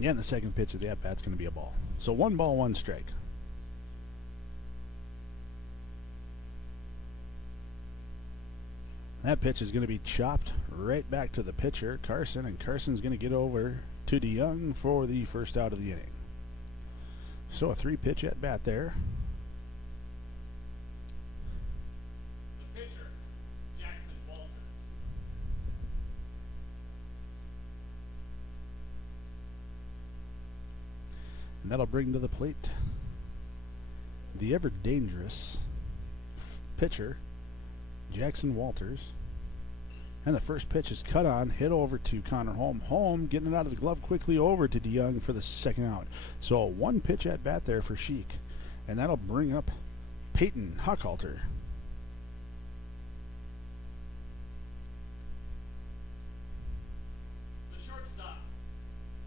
Yeah, and the second pitch of the at-bat's going to be a ball. So 1 ball, 1 strike. That pitch is going to be chopped right back to the pitcher, Carson, and Carson's going to get over to DeYoung for the first out of the inning. So a 3-pitch at bat there. The pitcher, Jackson Walters. And that'll bring to the plate the ever dangerous pitcher, Jackson Walters. And the first pitch is cut on, hit over to Connor Holm. Holm getting it out of the glove quickly over to DeYoung for the second out. So a 1-pitch at bat there for Sheik. And that'll bring up Peyton Hochhalter. The shortstop,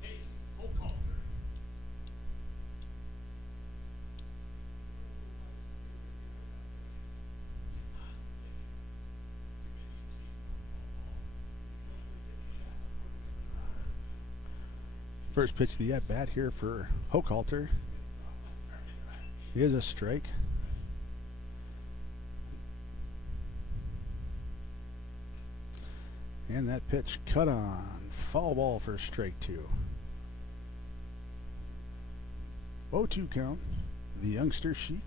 Peyton Hochhalter. First pitch of the at bat here for Hochhalter is a strike. And that pitch cut on. Foul ball for strike 2. 0-2 count. The youngster Sheik.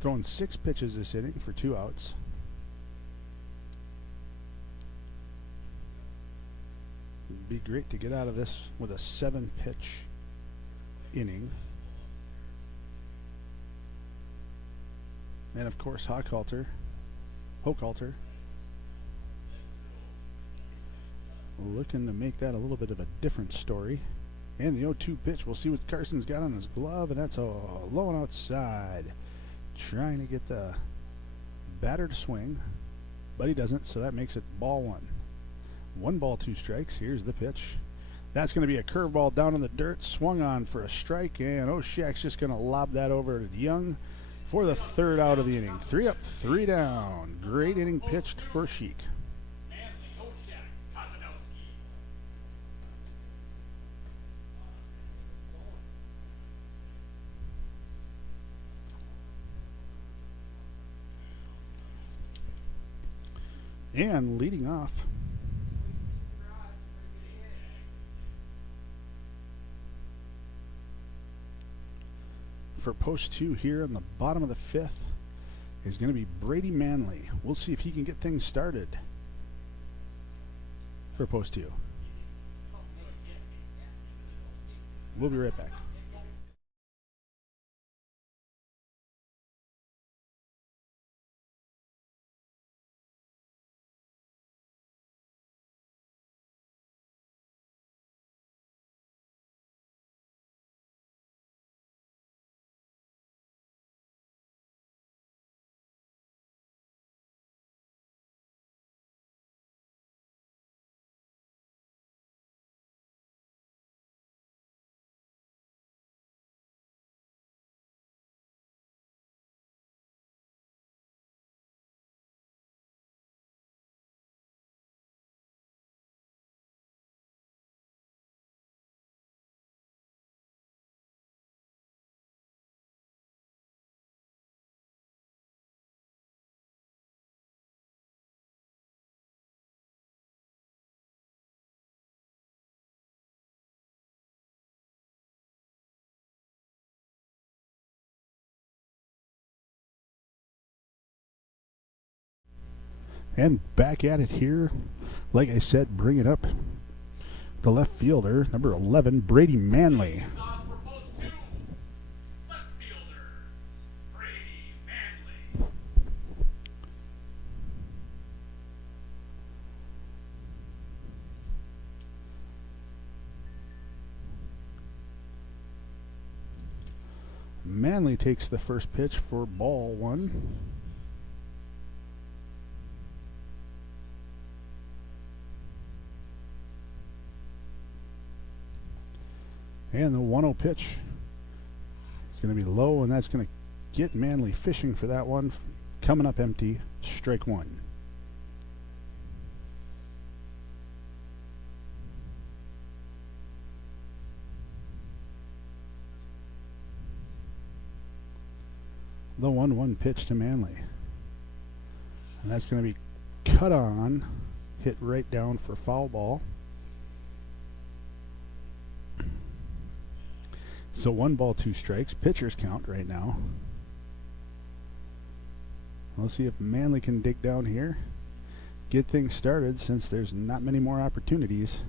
Throwing 6 pitches this inning for 2 outs. It'd be great to get out of this with a 7-pitch inning. And of course Hochhalter looking to make that a little bit of a different story. And the 0-2 pitch, we'll see what Carson's got on his glove, and that's a low and outside. Trying to get the batter to swing, but he doesn't, so that makes it ball 1. 1 ball, 2 strikes. Here's the pitch. That's going to be a curveball down in the dirt, swung on for a strike, and Oshak's just going to lob that over to DeYoung for the 3rd out of the inning. 3 up, 3 down. Great inning pitched for Sheik. Manley, Oshak, Kazanowski. And leading off for post 2 here in the bottom of the 5th is going to be Brady Manley. We'll see if he can get things started for post 2. We'll be right back. And back at it here. Like I said, bring it up. The left fielder, number 11, Brady Manley. He's on for post 2. Left fielder, Brady Manley. Manley takes the first pitch for ball 1. And the 1-0 pitch is going to be low, and that's going to get Manley fishing for that one. Coming up empty, strike 1. The 1-1 pitch to Manley. And that's going to be cut on, hit right down for foul ball. So 1 ball, 2 strikes. Pitcher's count right now. Let's see if Manley can dig down here, get things started since there's not many more opportunities.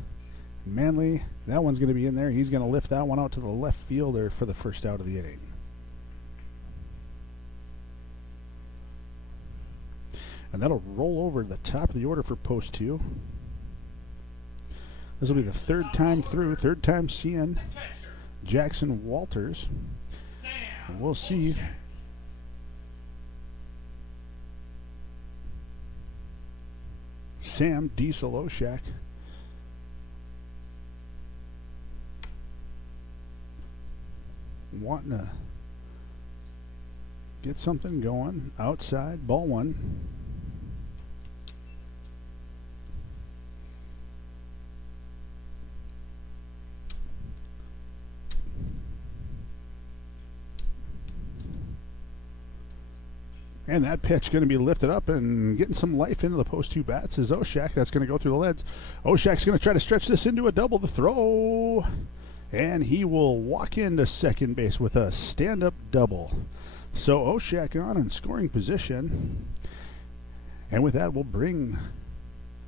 Manley, that one's going to be in there. He's going to lift that one out to the left fielder for the first out of the inning. And that'll roll over to the top of the order for post 2. This will be the third time through, third time seeing Jackson Walters. And we'll see. Sam Diesel Oshak. Wanting to get something going. Outside, ball 1. And that pitch going to be lifted up and getting some life into the post 2 bats is Oshak. That's going to go through the leads. Oshak's going to try to stretch this into a double. The throw. And he will walk into second base with a stand-up double. So Oshak on in scoring position. And with that, we'll bring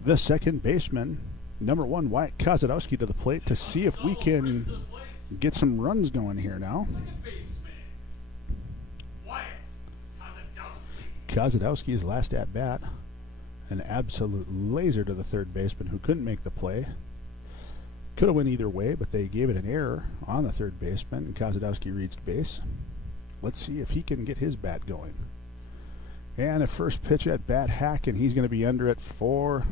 the second baseman, number 1, Wyatt Kozadowski, to the plate to see if we can get some runs going here now. Kozadowski's last at bat, an absolute laser to the third baseman who couldn't make the play. Could have went either way, but they gave it an error on the third baseman, and Kozadowski reached base. Let's see if he can get his bat going. And a first pitch at bat hack, and he's going to be under it for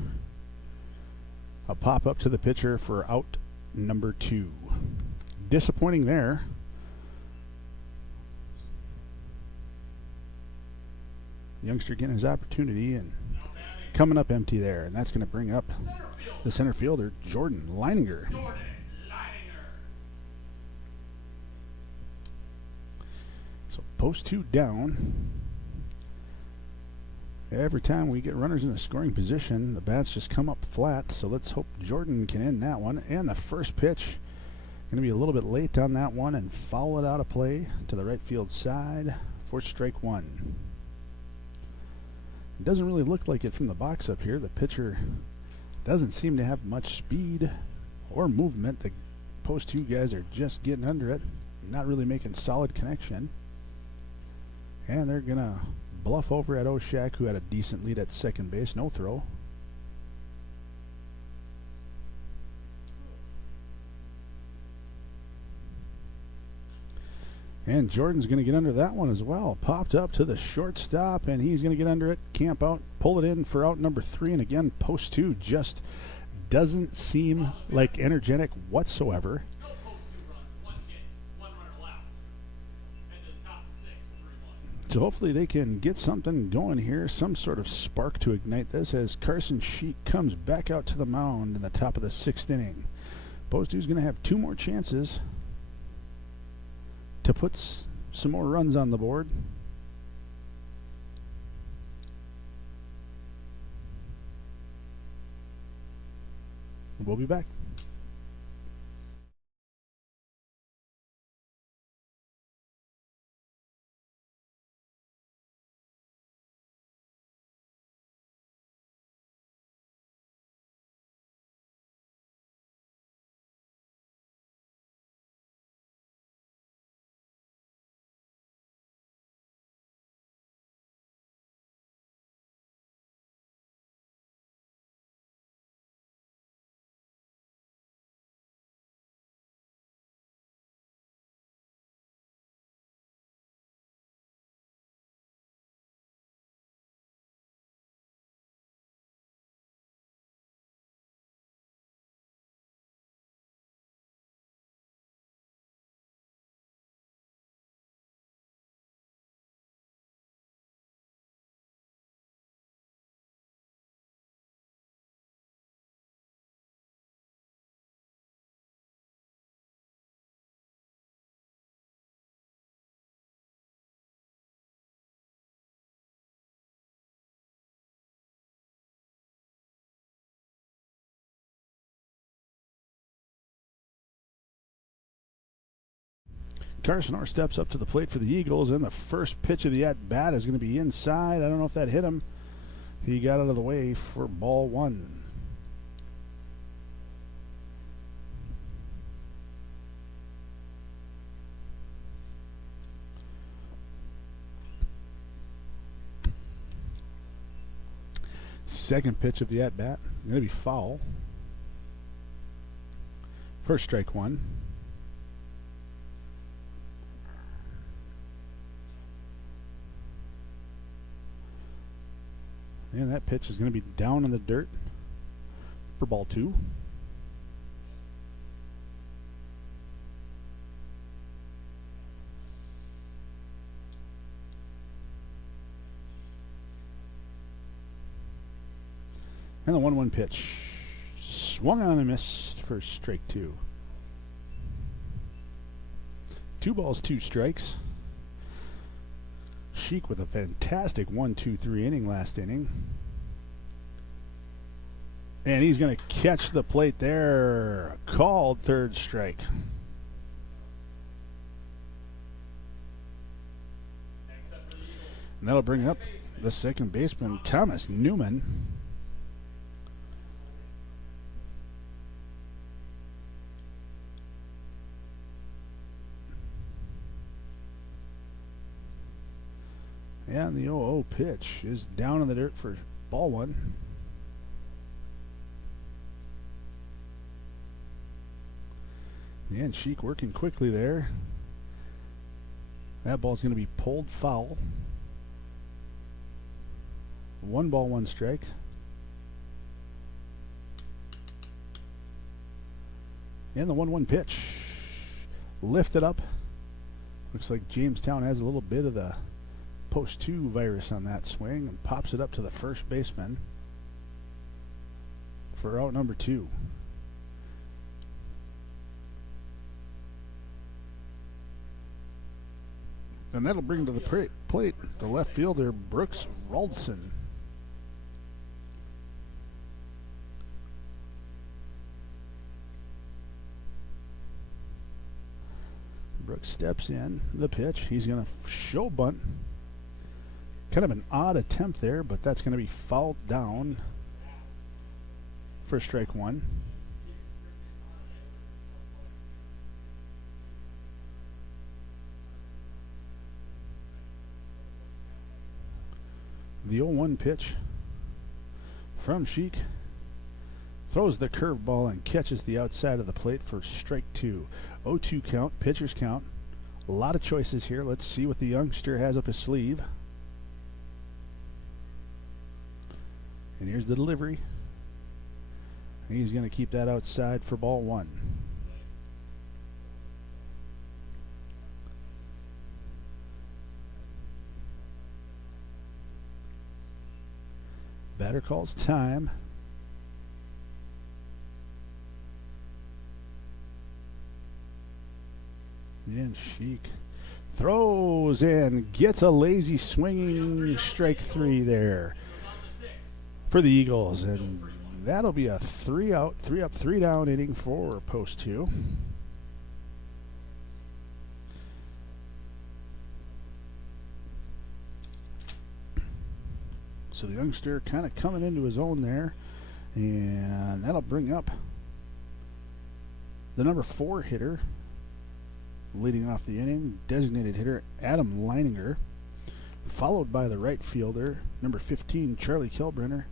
a pop-up to the pitcher for out number 2. Disappointing there. Youngster getting his opportunity and coming up empty there, and that's going to bring up the center fielder, Jordan Leininger. So post 2 down. Every time we get runners in a scoring position, the bats just come up flat, so let's hope Jordan can end that one. And the first pitch, going to be a little bit late on that one and foul it out of play to the right field side for strike 1. It doesn't really look like it from the box up here. The pitcher doesn't seem to have much speed or movement. The post 2 guys are just getting under it, not really making solid connection. And they're going to bluff over at Oshak, who had a decent lead at second base. No throw. And Jordan's going to get under that one as well. Popped up to the shortstop, and he's going to get under it, camp out, pull it in for out number 3. And again, post 2 just doesn't seem like energetic whatsoever. So hopefully they can get something going here, some sort of spark to ignite this as Carson Sheik comes back out to the mound in the top of the 6th inning. Post 2 is going to have 2 more chances to put some more runs on the board. We'll be back. Carson Orr steps up to the plate for the Eagles, and the first pitch of the at-bat is going to be inside. I don't know if that hit him. He got out of the way for ball one. Second pitch of the at-bat, going to be foul. First strike one. And that pitch is going to be down in the dirt for ball two. And the 1-1 pitch. Swung on and missed for strike two. 2 balls, 2 strikes. Sheik with a fantastic 1-2-3 inning last inning. And he's going to catch the plate there. Called third strike. And that'll bring up the second baseman, Thomas Newman. And the 0-0 pitch is down in the dirt for ball one. And Sheik working quickly there. That ball's going to be pulled foul. 1 ball, 1 strike. And the 1-1 pitch. Lifted up. Looks like Jamestown has a little bit of the post 2 virus on that swing and pops it up to the first baseman for out number 2. And that'll bring to the plate the left fielder, Brooks Raldson. Brooks steps in the pitch. He's going to show bunt. Kind of an odd attempt there, but that's going to be fouled down for strike one. The 0-1 pitch from Sheik. Throws the curveball and catches the outside of the plate for strike two. 0-2 count, pitcher's count. A lot of choices here. Let's see what the youngster has up his sleeve. And here's the delivery. He's going to keep that outside for ball one. Batter calls time. And Sheik throws and gets a lazy swinging strike three there for the Eagles. And that'll be a 3 out, 3 up, 3 down inning for post 2. So the youngster kind of coming into his own there. And that'll bring up the number 4 hitter, leading off the inning, designated hitter Adam Leininger, followed by the right fielder, number 15, Charlie Kilbrenner,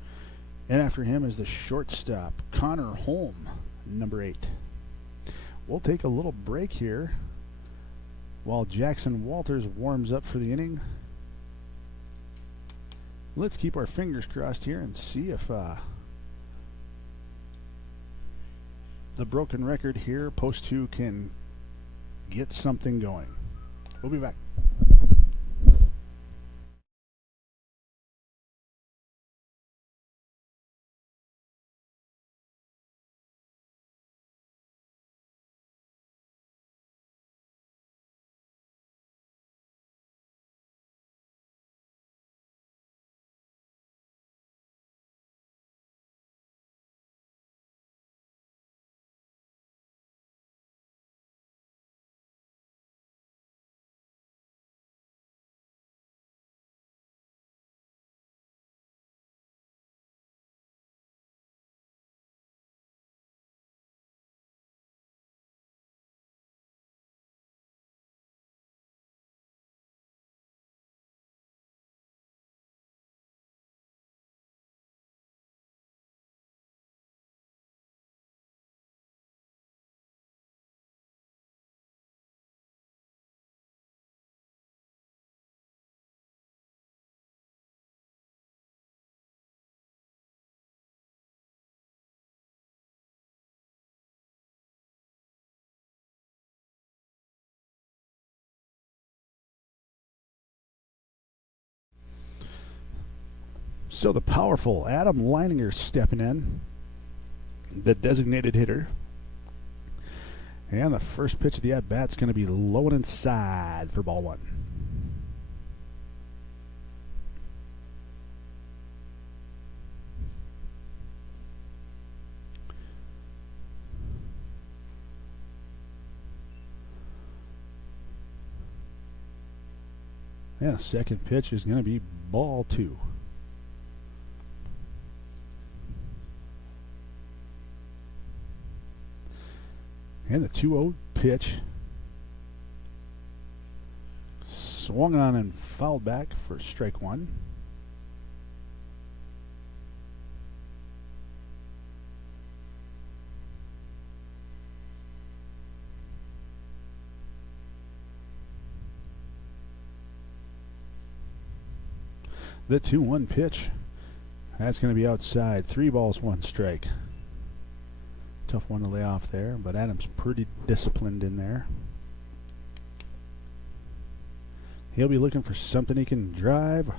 and after him is the shortstop, Connor Holm, number 8. We'll take a little break here while Jackson Walters warms up for the inning. Let's keep our fingers crossed here and see if the broken record here, post 2, can get something going. We'll be back. So the powerful Adam Leininger stepping in, the designated hitter. And the first pitch of the at-bat's going to be low and inside for ball one. And the second pitch is going to be ball two. And the 2-0 pitch swung on and fouled back for strike one. The 2-1 pitch, that's going to be outside. 3 balls, 1 strike. Tough one to lay off there, but Adam's pretty disciplined in there. He'll be looking for something he can drive.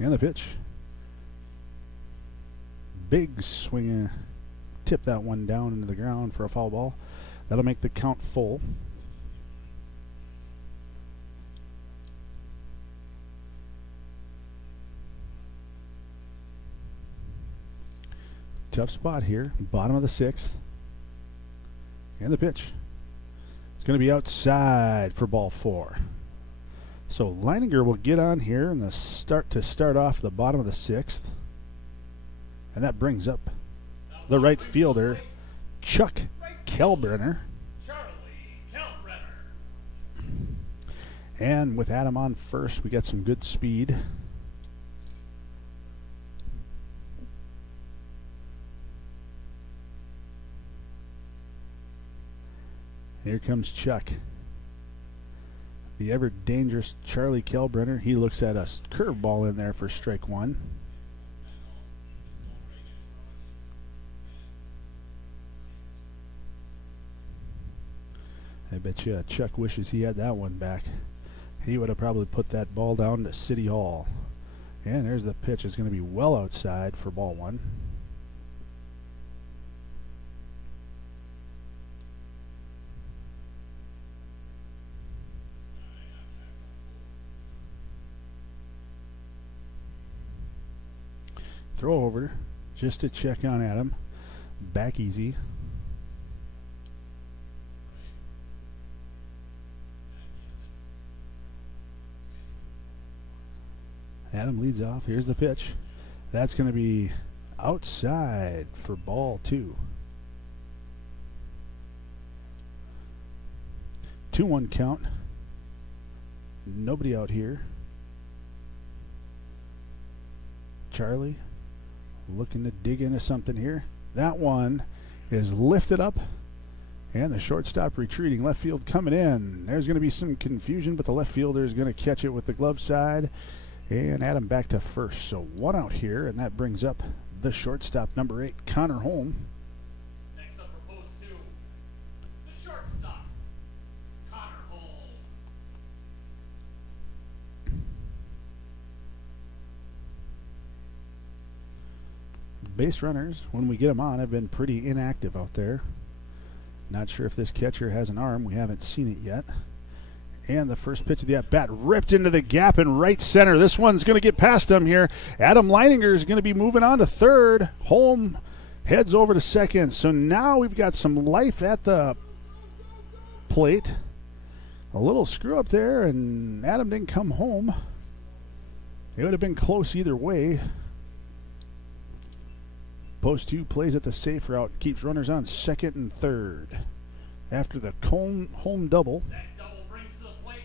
And the pitch. Big swing. Tip that one down into the ground for a foul ball. That'll make the count full. Tough spot here, bottom of the 6th. And the pitch. It's going to be outside for ball 4. So Leininger will get on here in the start off the bottom of the 6th. And that brings up the right fielder, Chuck Kelbrenner. And with Adam on first, we got some good speed. Here comes Chuck. The ever dangerous Charlie Kelbrenner. He looks at a curveball in there for strike one. I bet you Chuck wishes he had that one back. He would have probably put that ball down to City Hall. And there's the pitch. It's going to be well outside for ball one. Throw over just to check on Adam. Back easy. Adam leads off. Here's the pitch. That's going to be outside for ball 2. 2-1 count. Nobody out here. Charlie looking to dig into something here. That one is lifted up, and the shortstop retreating. Left field coming in. There's going to be some confusion, but the left fielder is going to catch it with the glove side, and Adam back to first. So 1 out here, and that brings up the shortstop, number 8, Connor Holm. Next up for post 2, the shortstop, Connor Holm. Base runners, when we get them on, have been pretty inactive out there. Not sure if this catcher has an arm. We haven't seen it yet. And the first pitch of the at-bat ripped into the gap in right center. This one's going to get past him here. Adam Leininger is going to be moving on to third. Holm heads over to second. So now we've got some life at the plate. A little screw up there, and Adam didn't come home. It would have been close either way. Post 2 plays at the safe route, keeps runners on second and third. After the home double. That double brings to the plate.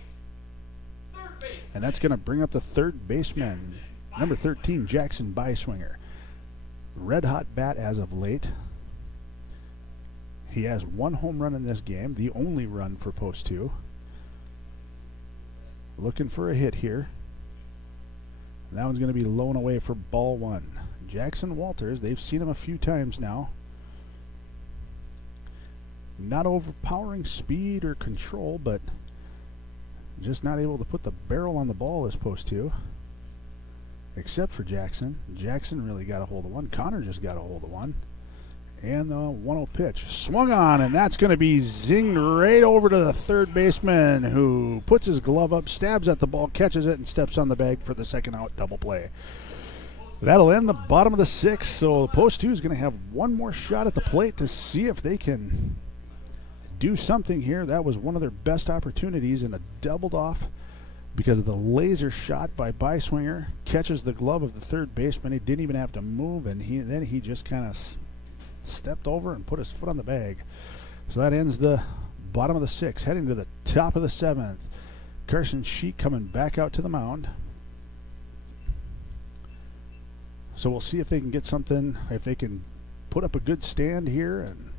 Third base. And that's going to bring up the third baseman, number 13, Jackson Byswinger. Red hot bat as of late. He has 1 home run in this game, the only run for post 2. Looking for a hit here. And that one's going to be low and away for ball 1. Jackson Walters, they've seen him a few times now. Not overpowering speed or control, but just not able to put the barrel on the ball as post 2. except for Jackson. Jackson really got a hold of one. Connor just got a hold of one. And the 1-0 pitch swung on, and that's going to be zinged right over to the third baseman, who puts his glove up, stabs at the ball, catches it, and steps on the bag for the second out double play. That'll end the bottom of the sixth, so post 2 is going to have one more shot at the plate to see if they can do something here. That was one of their best opportunities, and a doubled off because of the laser shot by Byswinger. Catches the glove of the third baseman. He didn't even have to move, and then he just kind of stepped over and put his foot on the bag. So that ends the bottom of the sixth. Heading to the top of the seventh, Carson Sheik coming back out to the mound. So we'll see if they can get something, if they can put up a good stand here and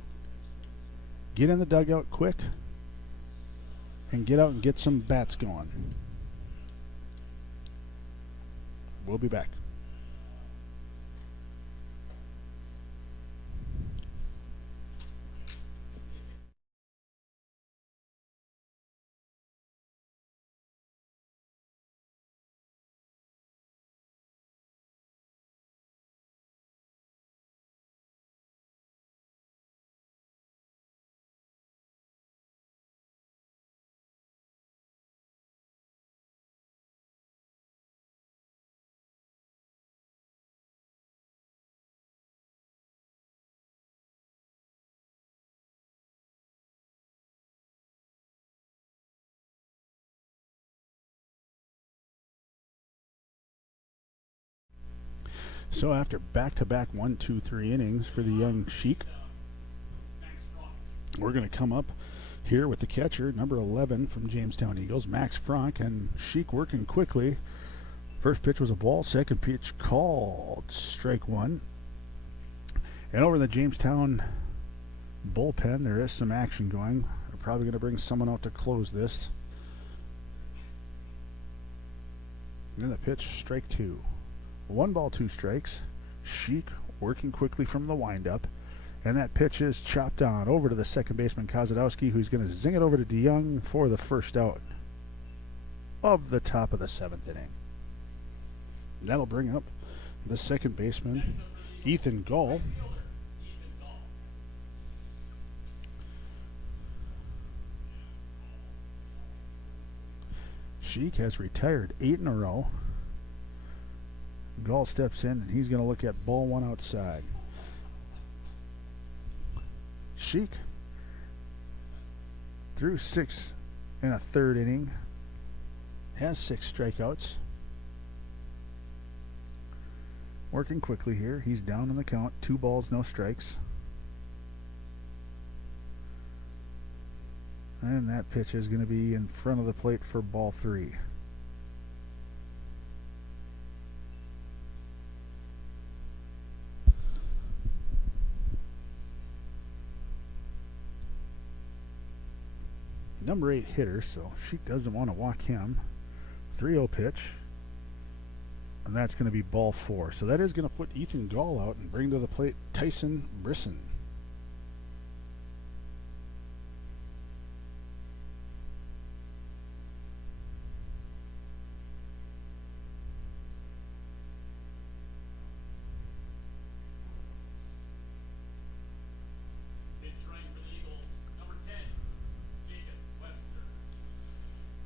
get in the dugout quick and get out and get some bats going. We'll be back. So after back-to-back 1, 2, 3 innings for the young Sheik, we're going to come up here with the catcher, number 11 from Jamestown Eagles, Max Frank, and Sheik working quickly. First pitch was a ball, second pitch called, strike one. And over in the Jamestown bullpen, there is some action going. They're probably going to bring someone out to close this. And then the pitch, strike two. 1 ball, 2 strikes. Sheik working quickly from the windup. And that pitch is chopped on over to the second baseman, Kozadowski, who's going to zing it over to DeYoung for the first out of the top of the 7th inning. And that'll bring up the second baseman, Ethan Gall. Sheik has retired 8 in a row. Gall steps in, and he's going to look at ball 1 outside. Sheik threw 6 in a third inning, has 6 strikeouts. Working quickly here. He's down in the count. 2 balls, no strikes. And that pitch is going to be in front of the plate for ball 3. Number 8 hitter, so Sheik doesn't want to walk him. 3-0 pitch. And that's going to be ball 4. So that is going to put Ethan Gall out and bring to the plate Tyson Brisson.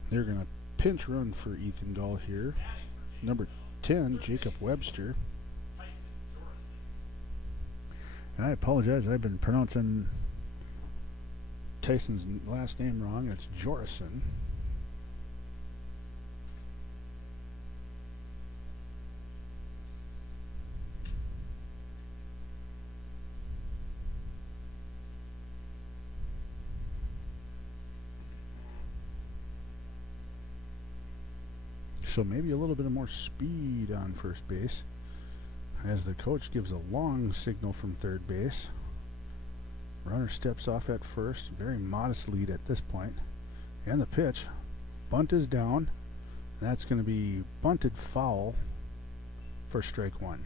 They're going to pinch run for Ethan Gall here. Number 10, Jacob Webster. And I apologize, I've been pronouncing Tyson's last name wrong. It's Jorison. So maybe a little bit more speed on first base as the coach gives a long signal from third base. Runner steps off at first. Very modest lead at this point. And the pitch. Bunt is down. That's going to be bunted foul for strike 1.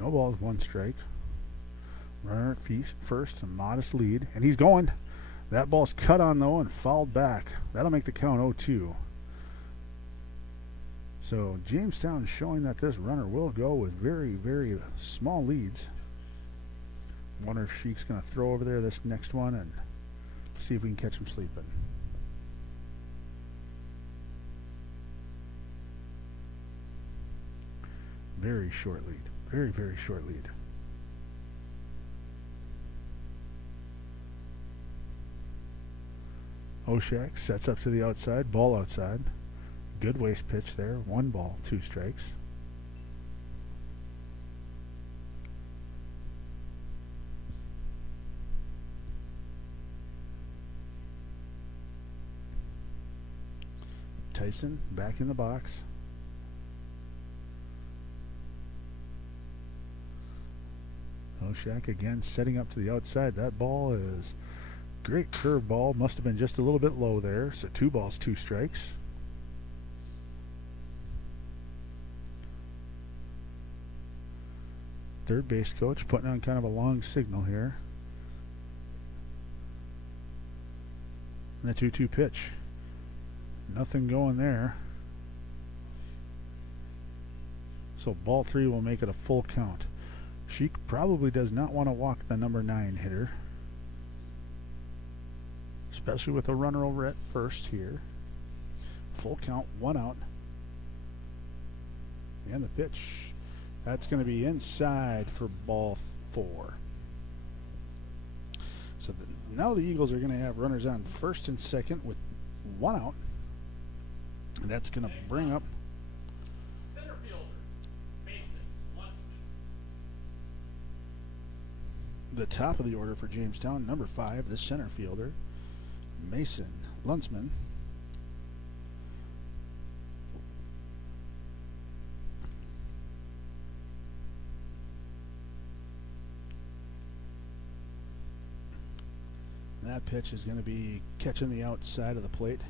No balls, 1 strike. Runner at first, a modest lead, and he's going. That ball's cut on though and fouled back. That'll make the count 0-2. So Jamestown showing that this runner will go with very, very small leads. Wonder if Sheik's going to throw over there this next one and see if we can catch him sleeping. Very short lead. Very, very short lead. Oshak sets up to the outside, ball outside. Good waste pitch there. 1 ball, 2 strikes. Tyson back in the box. Oshak again setting up to the outside. That ball is great curve ball. Must have been just a little bit low there. So 2 balls, 2 strikes. Third base coach putting on kind of a long signal here. And a 2-2 pitch. Nothing going there. So ball 3 will make it a full count. Sheik probably does not want to walk the number 9 hitter, especially with a runner over at first here. Full count, 1 out. And the pitch. That's going to be inside for ball 4. So now the Eagles are going to have runners on first and second with 1 out. And that's going to bring up center fielder, Mason Lunsman. the top of the order for Jamestown, number 5, the center fielder, Mason Lunsman. That pitch is going to be catching the outside of the plate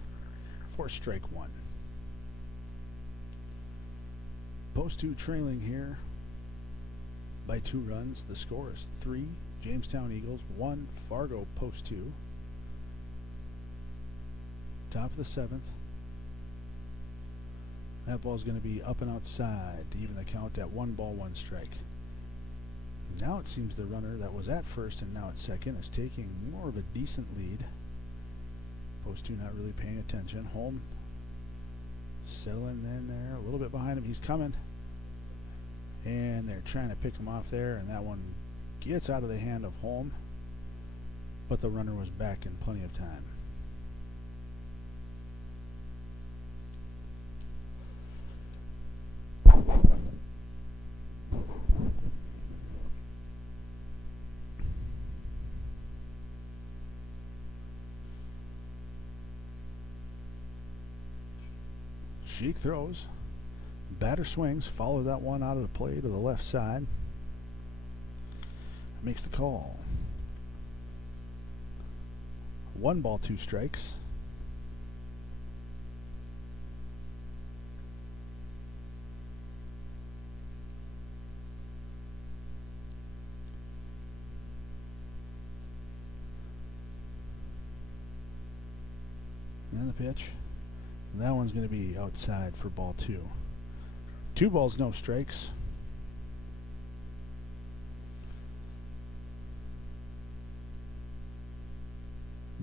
for strike 1. Post 2 trailing here by 2 runs. The score is 3 Jamestown Eagles, 1 Fargo post 2. Top of the 7th. That ball is going to be up and outside to even the count at 1 ball, 1 strike. Now it seems the runner that was at first and now at second is taking more of a decent lead. Post 2 not really paying attention. Holm settling in there a little bit behind him. He's coming. And they're trying to pick him off there, and that one gets out of the hand of Holm. But the runner was back in plenty of time. Sheik throws. Batter swings. Follow that one out of the play to the left side. Makes the call. 1 ball, 2 strikes. And the pitch. And that one's going to be outside for ball 2. 2 balls, no strikes.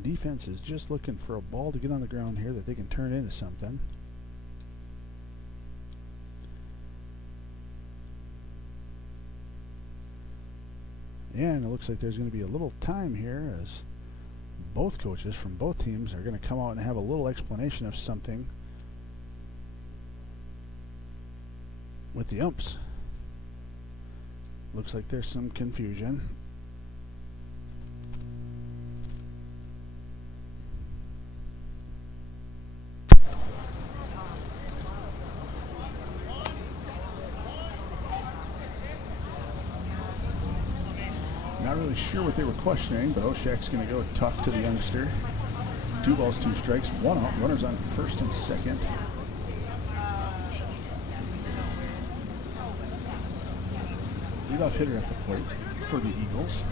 Defense is just looking for a ball to get on the ground here that they can turn into something. And it looks like there's going to be a little time here as both coaches from both teams are going to come out and have a little explanation of something with the umps. Looks like there's some confusion. Not really sure what they were questioning, but Oshak's going to go talk to the youngster. 2 balls, 2 strikes, 1 out. Runners on first and second. leadoff hitter at the plate for the Eagles.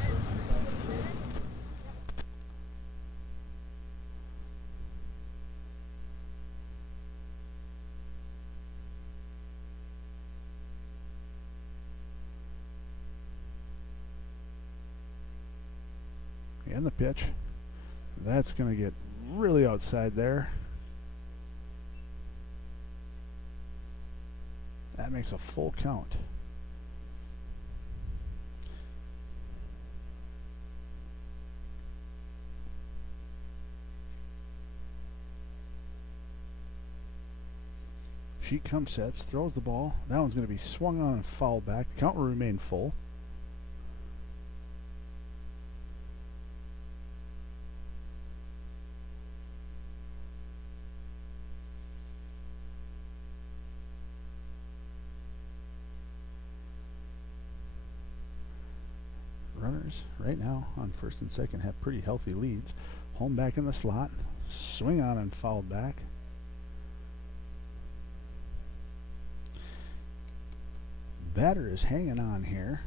And the pitch. That's going to get really outside there. That makes a full count. Sheet comes, sets, throws the ball. That one's going to be swung on and fouled back. The count will remain full. Runners right now on first and second have pretty healthy leads. Home back in the slot. Swing on and fouled back. Batter is hanging on here.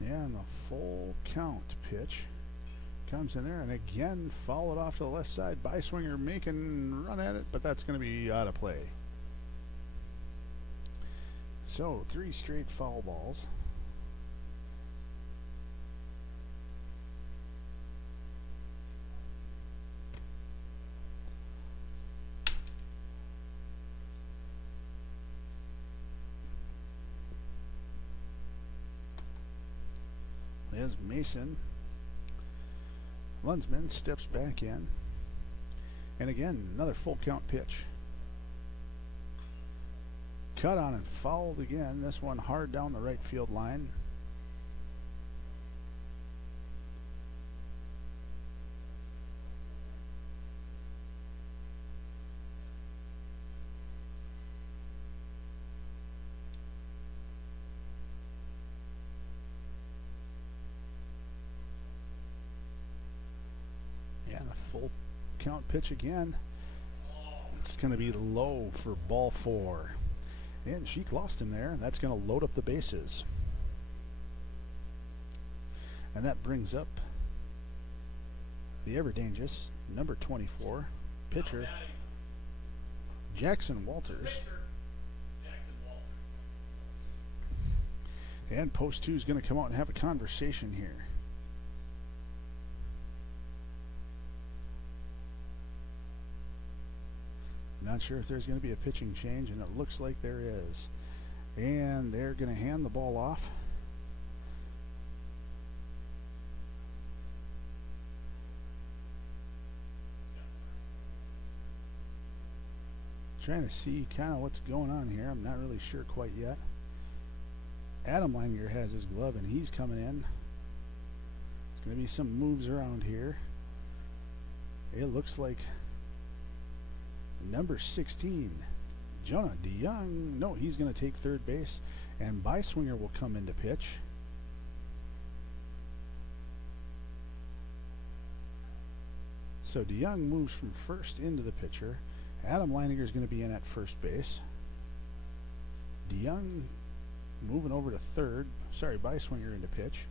And the full count pitch comes in there, and again followed off to the left side. By swinger making run at it, but that's going to be out of play. So 3 straight foul balls. As Mason Lunsman steps back in, and again another full count pitch. Cut on and fouled again. This one hard down the right field line. And the full count pitch again. It's going to be low for ball 4. And Sheik lost him there. That's going to load up the bases. And that brings up the ever dangerous number 24 pitcher, Jackson Walters. And post 2 is going to come out and have a conversation here. Not sure if there's going to be a pitching change, and it looks like there is. And they're going to hand the ball off. Trying to see kind of what's going on here. I'm not really sure quite yet. Adam Langer has his glove, and he's coming in. There's going to be some moves around here. It looks like number 16, Jonah DeYoung. No, he's going to take third base, and Byswinger will come into pitch. So DeYoung moves from first into the pitcher. Adam Leininger is going to be in at first base. DeYoung moving over to third. Sorry, Byswinger into pitch.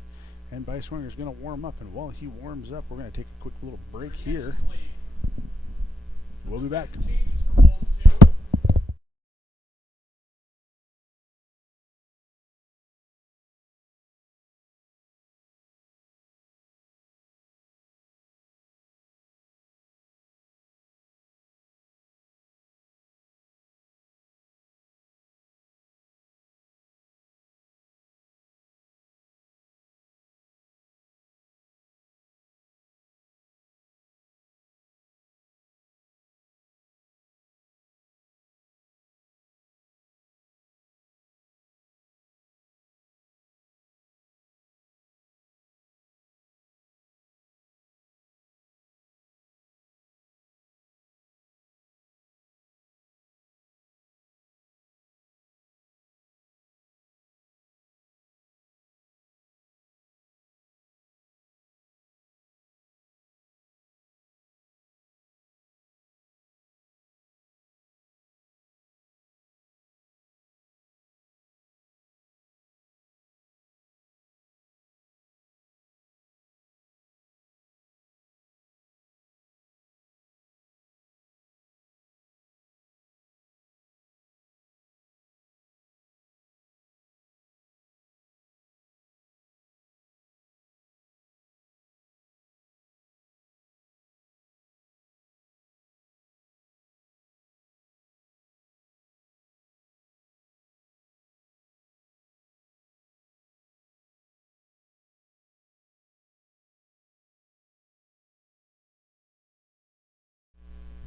And Byswinger is going to warm up, and while he warms up, we're going to take a quick little break here. We'll be back.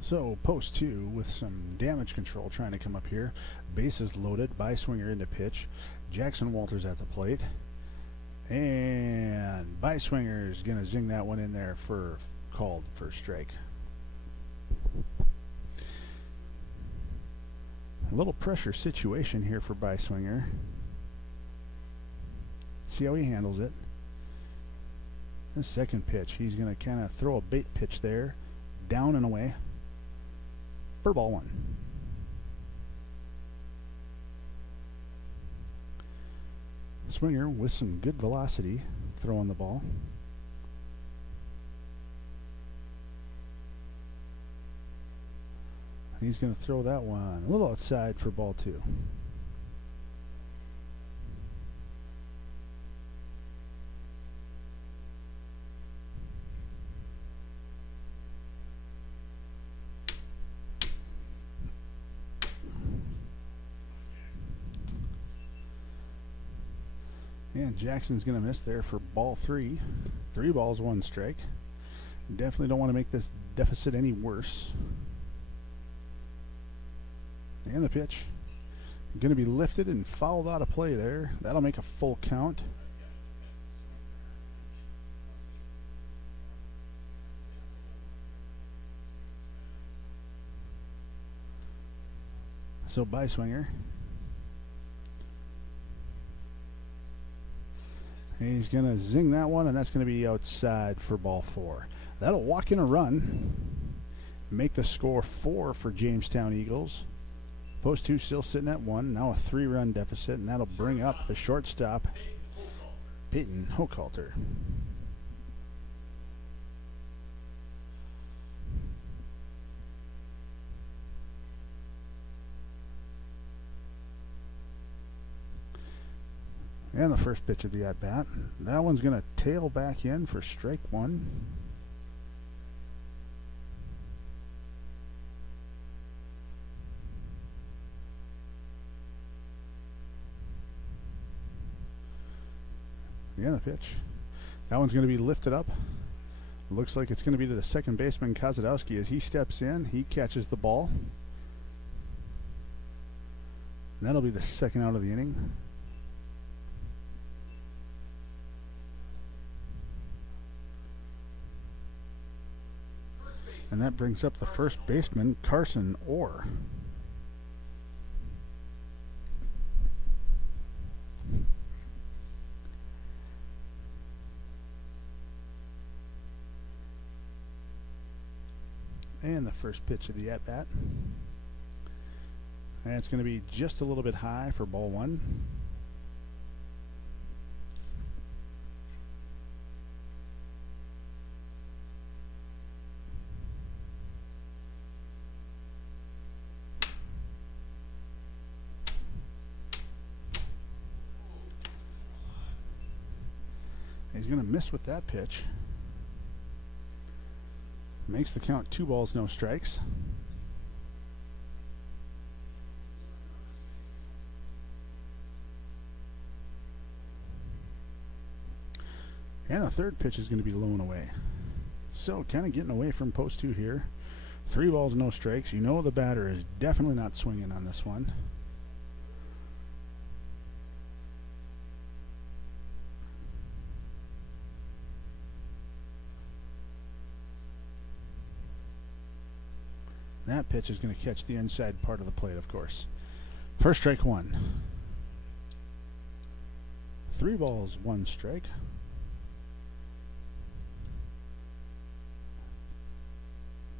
So post 2 with some damage control trying to come up here. Bases loaded. By swinger into pitch. Jackson Walters at the plate. And by swinger is going to zing that one in there for called first strike. A little pressure situation here for by swinger. See how he handles it. The second pitch, he's going to kind of throw a bait pitch there, down and away for ball 1. Swinger with some good velocity throwing the ball. He's going to throw that one a little outside for ball 2. And Jackson's going to miss there for ball 3. 3 balls, 1 strike. Definitely don't want to make this deficit any worse. And the pitch. Going to be lifted and fouled out of play there. That'll make a full count. So by swinger. He's going to zing that one, and that's going to be outside for ball 4. That'll walk in a run, make the score 4 for Jamestown Eagles. Post 2 still sitting at 1, now a 3-run deficit, and that'll bring up the shortstop, Peyton Hochhalter. And the first pitch of the at-bat. That one's going to tail back in for strike 1. And the pitch. That one's going to be lifted up. Looks like it's going to be to the second baseman, Kozadowski. As he steps in, he catches the ball. And that'll be the second out of the inning. And that brings up the first baseman, Carson Orr. And the first pitch of the at-bat. And it's going to be just a little bit high for ball 1. He's going to miss with that pitch. Makes the count 2 balls, no strikes. And the third pitch is going to be low and away. So kind of getting away from post 2 here. 3 balls, no strikes. You know the batter is definitely not swinging on this one. That pitch is going to catch the inside part of the plate, of course. First strike 1. 3 balls, 1 strike.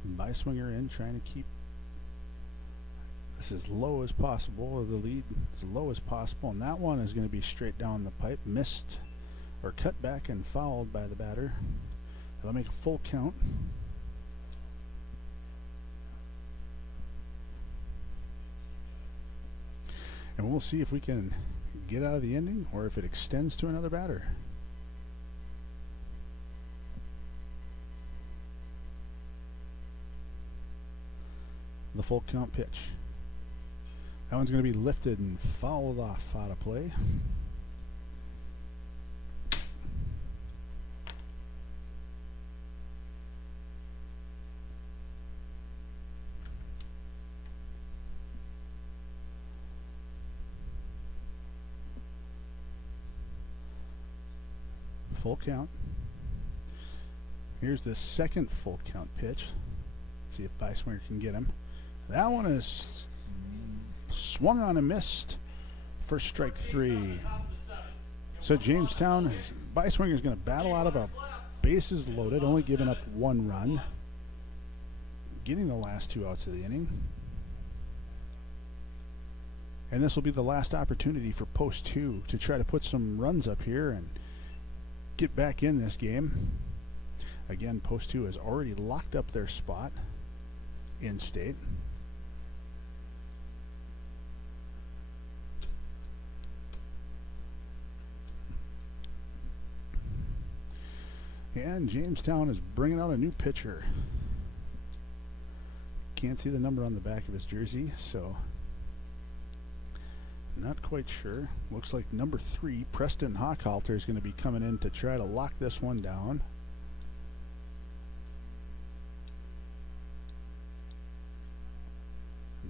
By swinger in, trying to keep this as low as possible, or the lead as low as possible. And that one is going to be straight down the pipe. Missed or cut back and fouled by the batter. That'll make a full count. And we'll see if we can get out of the inning or if it extends to another batter. The full count pitch. That one's going to be lifted and fouled off out of play. Full count. Here's the second full count pitch. Let's see if Beiswinger can get him. That one is swung on and missed for strike 3. So Jamestown, Beiswinger is going to battle out of a bases loaded, only giving up 1 run, getting the last 2 outs of the inning. And this will be the last opportunity for post 2 to try to put some runs up here and get back in this game. Again, post 2 has already locked up their spot in state. And Jamestown is bringing out a new pitcher. Can't see the number on the back of his jersey, so not quite sure. Looks like number 3, Preston Hochhalter, is going to be coming in to try to lock this one down.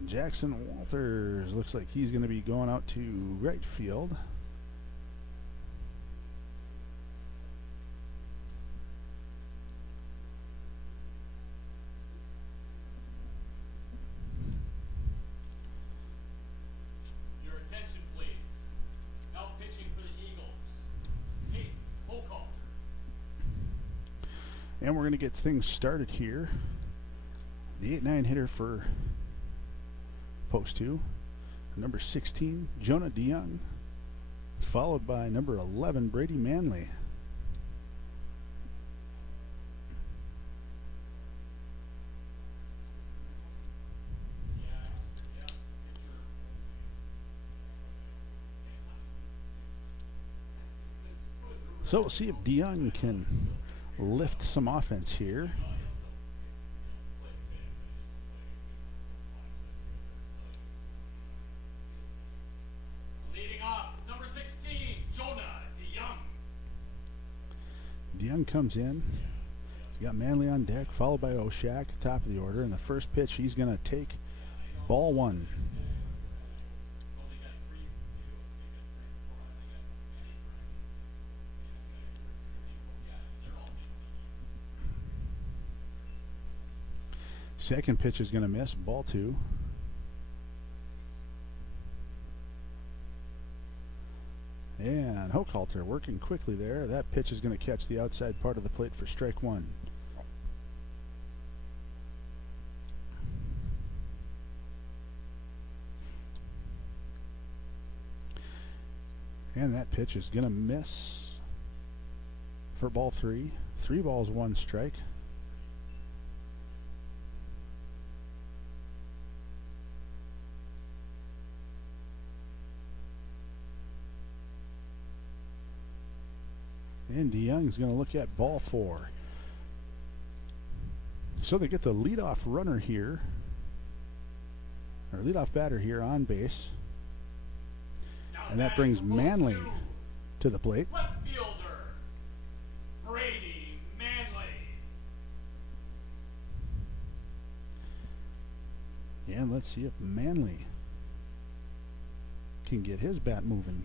Jackson Walters looks like he's going to be going out to right field. Your attention, please. Now pitching for the Eagles. Kate Holcall. And we're going to get things started here. The 8-9 hitter for post 2, number 16, Jonah DeYoung, followed by number 11, Brady Manley. So we'll see if DeYoung can lift some offense here. DeYoung comes in. He's got Manley on deck, followed by Oshak, top of the order. And the first pitch, he's going to take ball 1. Second pitch is going to miss, ball 2. And Hochhalter working quickly there. That pitch is going to catch the outside part of the plate for strike 1. And that pitch is going to miss for ball 3. 3 balls, 1 strike. And DeYoung's going to look at ball 4. So they get the leadoff runner here, or leadoff batter here on base. And that brings Manley to the plate. Left fielder, Brady Manley. And let's see if Manley can get his bat moving.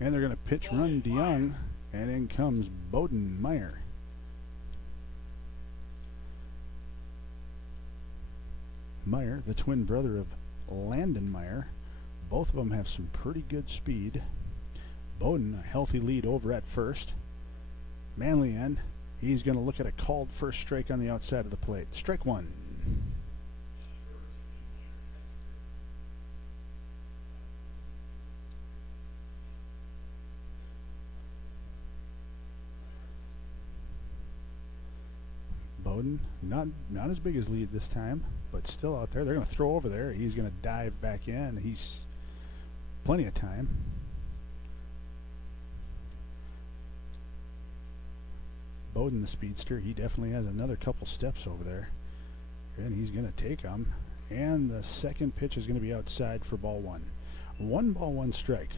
And they're going to pitch run DeYoung, and in comes Bowden Meyer. Meyer, the twin brother of Landon Meyer. Both of them have some pretty good speed. Bowden, a healthy lead over at first. Manley in. He's going to look at a called first strike on the outside of the plate. Strike 1. Bowden, not as big as lead this time, but still out there. They're going to throw over there. He's going to dive back in. He's plenty of time. Bowden, the speedster, he definitely has another couple steps over there. And he's going to take them. And the second pitch is going to be outside for ball 1. 1 ball, 1 strike.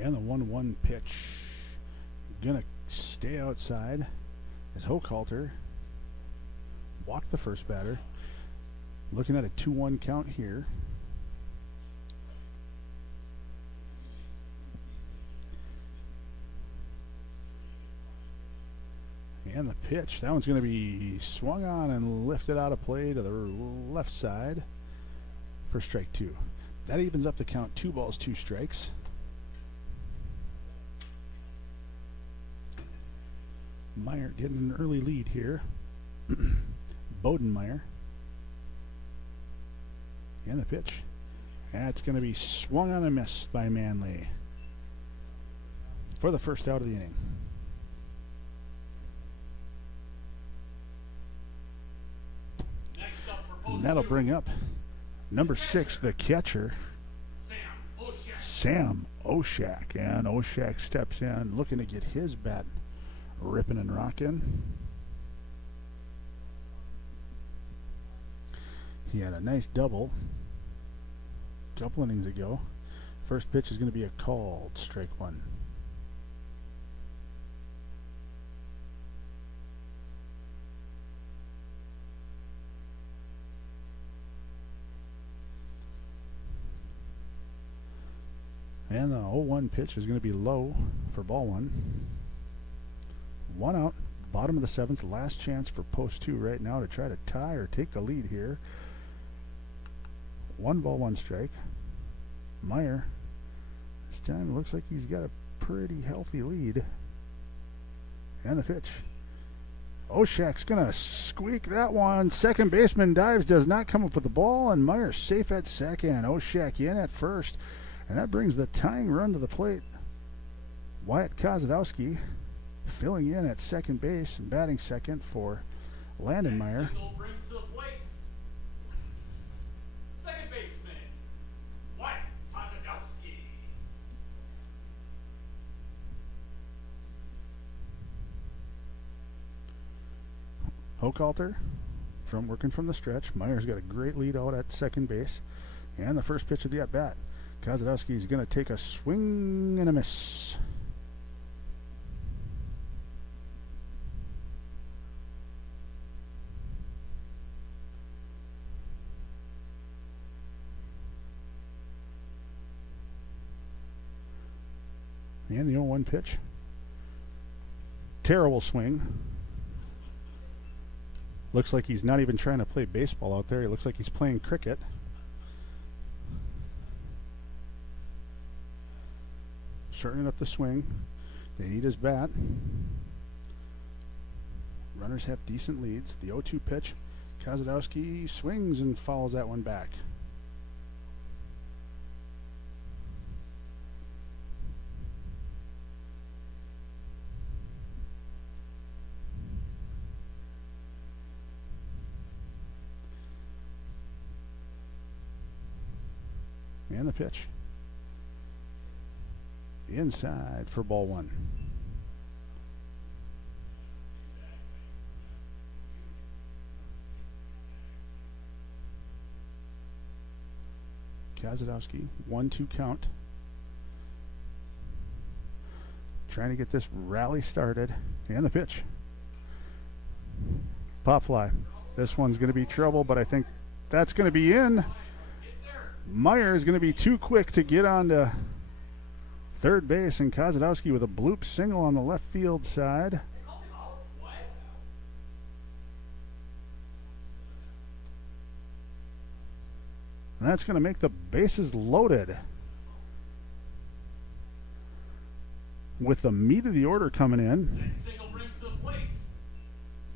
And the 1-1 pitch. Gonna stay outside as Hochhalter walked the first batter. Looking at a 2-1 count here. And the pitch, that one's going to be swung on and lifted out of play to the left side for strike 2. That evens up the count, 2 balls, 2 strikes. Meyer getting an early lead here. Bodenmeyer. And the pitch. That's going to be swung on and missed by Manley for the first out of the inning. And that'll bring up number 6, the catcher, Sam Oshak. And Oshak steps in, looking to get his bat ripping and rocking. He had a nice double a couple innings ago. First pitch is going to be a called strike 1. And the 0-1 pitch is going to be low for ball 1. 1 out, bottom of the 7th, last chance for post 2 right now to try to tie or take the lead here. 1 ball, 1 strike. Meyer, this time looks like he's got a pretty healthy lead. And the pitch. Oshak's going to squeak that one. Second baseman dives, does not come up with the ball, and Meyer safe at second. Oshak in at first. And that brings the tying run to the plate. Wyatt Kozadowski filling in at second base and batting second for Landon Meyer. Brings to the plate. Second baseman, Wyatt Kozadowski. Hochhalter from working from the stretch. Meyer's got a great lead out at second base. And the first pitch of the at-bat. Kozadowski is going to take a swing and a miss. And the 0-1 pitch. Terrible swing. Looks like he's not even trying to play baseball out there. He looks like he's playing cricket. Shortening up the swing. They need his bat. Runners have decent leads. The 0-2 pitch. Kozadowski swings and fouls that one back. And the pitch. Inside for ball 1. Kozadowski, 1-2 count. Trying to get this rally started. And the pitch. Pop fly. This one's going to be trouble, but I think that's going to be in. Meyer is going to be too quick to get on to third base, and Kozadowski with a bloop single on the left field side. And that's going to make the bases loaded. With the meat of the order coming in. Next single brings to the plate.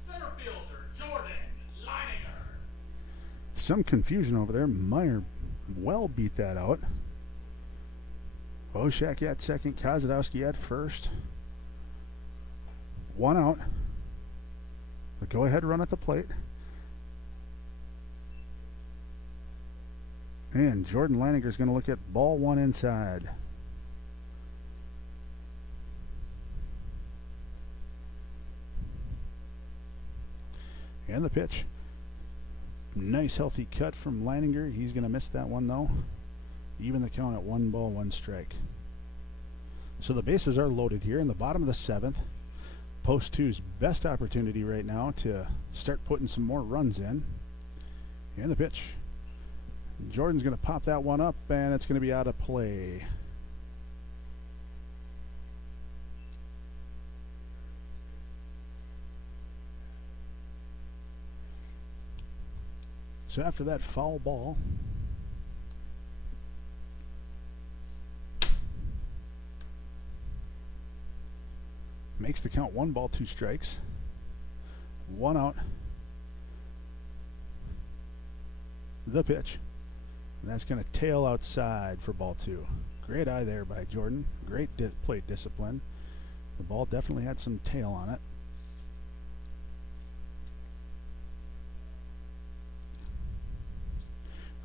Center fielder, Jordan Leininger. Some confusion over there. Meyer well beat that out. Oshak at second, Kozadowski at first. 1 out. The go-ahead run at the plate. And Jordan Leininger is going to look at ball 1 inside. And the pitch. Nice healthy cut from Leininger. He's going to miss that one though. Even the count at 1 ball, 1 strike. So the bases are loaded here in the bottom of the 7th. Post two's best opportunity right now to start putting some more runs in. And the pitch. Jordan's going to pop that one up, and it's going to be out of play. So after that foul ball, makes the count 1 ball, 2 strikes. 1 out. The pitch. And that's going to tail outside for ball 2. Great eye there by Jordan. Great plate discipline. The ball definitely had some tail on it.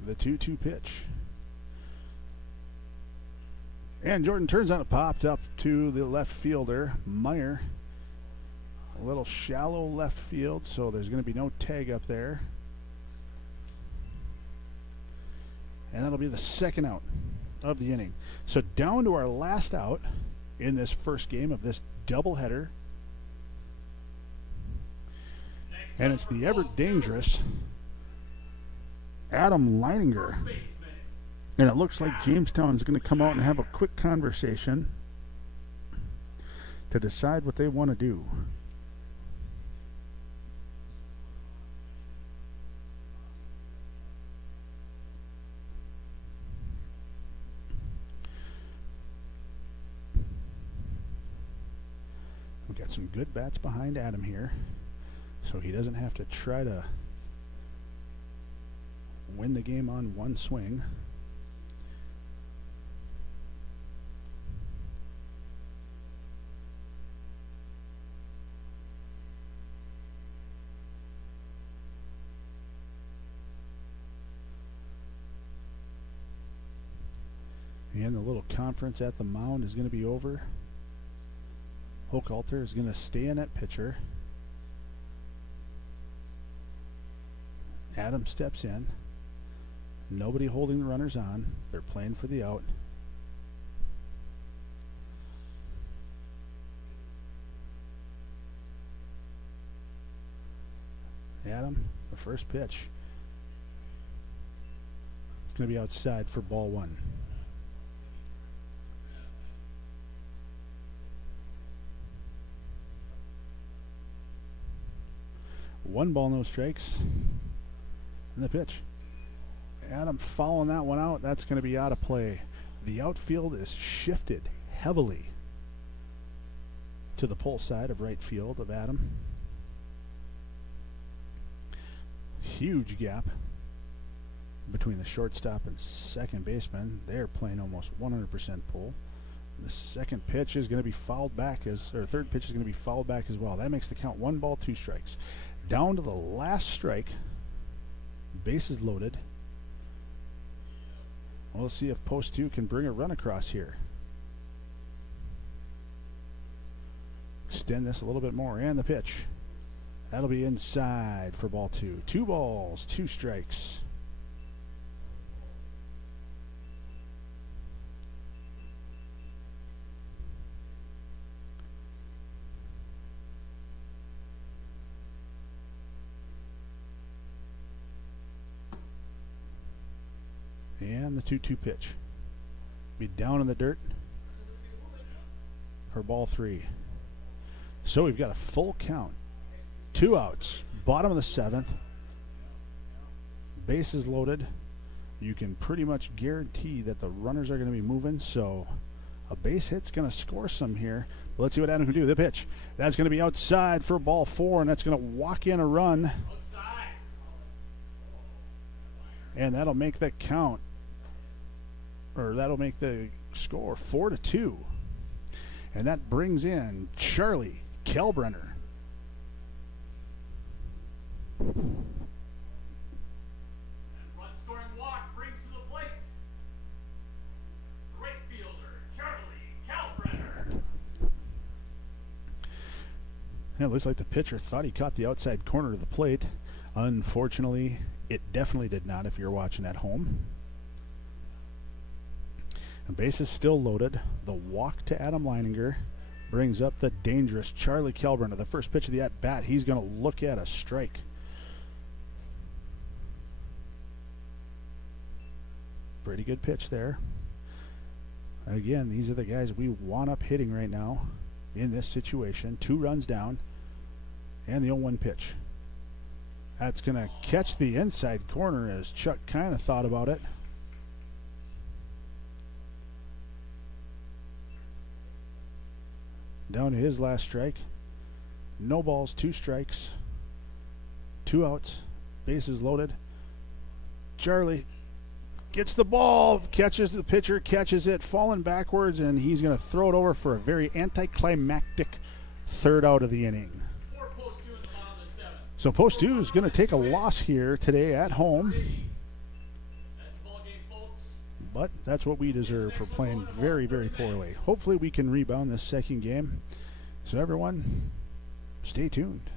The 2-2 pitch. And Jordan turns on it, popped up to the left fielder, Meyer. A little shallow left field, so there's going to be no tag up there. And that'll be the 2nd out of the inning. So down to our last out in this first game of this doubleheader. And it's the ever dangerous Adam Leininger. And it looks like Jamestown is going to come out and have a quick conversation to decide what they want to do. We've got some good bats behind Adam here, so he doesn't have to try to win the game on one swing. And the little conference at the mound is going to be over. Hochhalter is going to stay in at pitcher. Adam steps in. Nobody holding the runners on. They're playing for the out. Adam, the first pitch. It's going to be outside for ball 1. One ball, no strikes. And the pitch. Adam fouling that one out. That's going to be out of play. The outfield is shifted heavily to the pull side of right field of Adam. Huge gap between the shortstop and second baseman. They're playing almost 100% pull. The second pitch is going to be fouled back third pitch is going to be fouled back as well. That makes the count 1 ball, 2 strikes. Down to the last strike. Bases loaded. We'll see if post 2 can bring a run across here. Extend this a little bit more. And the pitch. That'll be inside for ball 2. 2 balls, 2 strikes. And the 2-2 pitch. Be down in the dirt for ball 3. So we've got a full count. 2 outs. Bottom of the 7th. Bases loaded. You can pretty much guarantee that the runners are going to be moving, so a base hit's going to score some here. But let's see what Adam can do. The pitch. That's going to be outside for ball 4, and that's going to walk in a run. And that'll make the count, or that'll make the score 4-2. And that brings in Charlie Kalbrenner. Run-scoring walk brings to the plate right fielder Charlie Kalbrenner. Yeah, it looks like the pitcher thought he caught the outside corner of the plate. Unfortunately, it definitely did not if you're watching at home. The base is still loaded. The walk to Adam Leininger brings up the dangerous Charlie Kelburn. The first pitch of the at-bat, he's going to look at a strike. Pretty good pitch there. Again, these are the guys we want up hitting right now in this situation. 2 runs down, and the 0-1 pitch. That's going to catch the inside corner as Chuck kind of thought about it. Down to his last strike. No balls, 2 strikes, 2 outs, bases loaded. Charlie gets the ball, catches the pitcher, catches it, falling backwards, and he's going to throw it over for a very anticlimactic 3rd out of the inning. So Post 2 is going to take a loss here today at home. But that's what we deserve for playing very, very poorly. Hopefully we can rebound this second game. So everyone, stay tuned.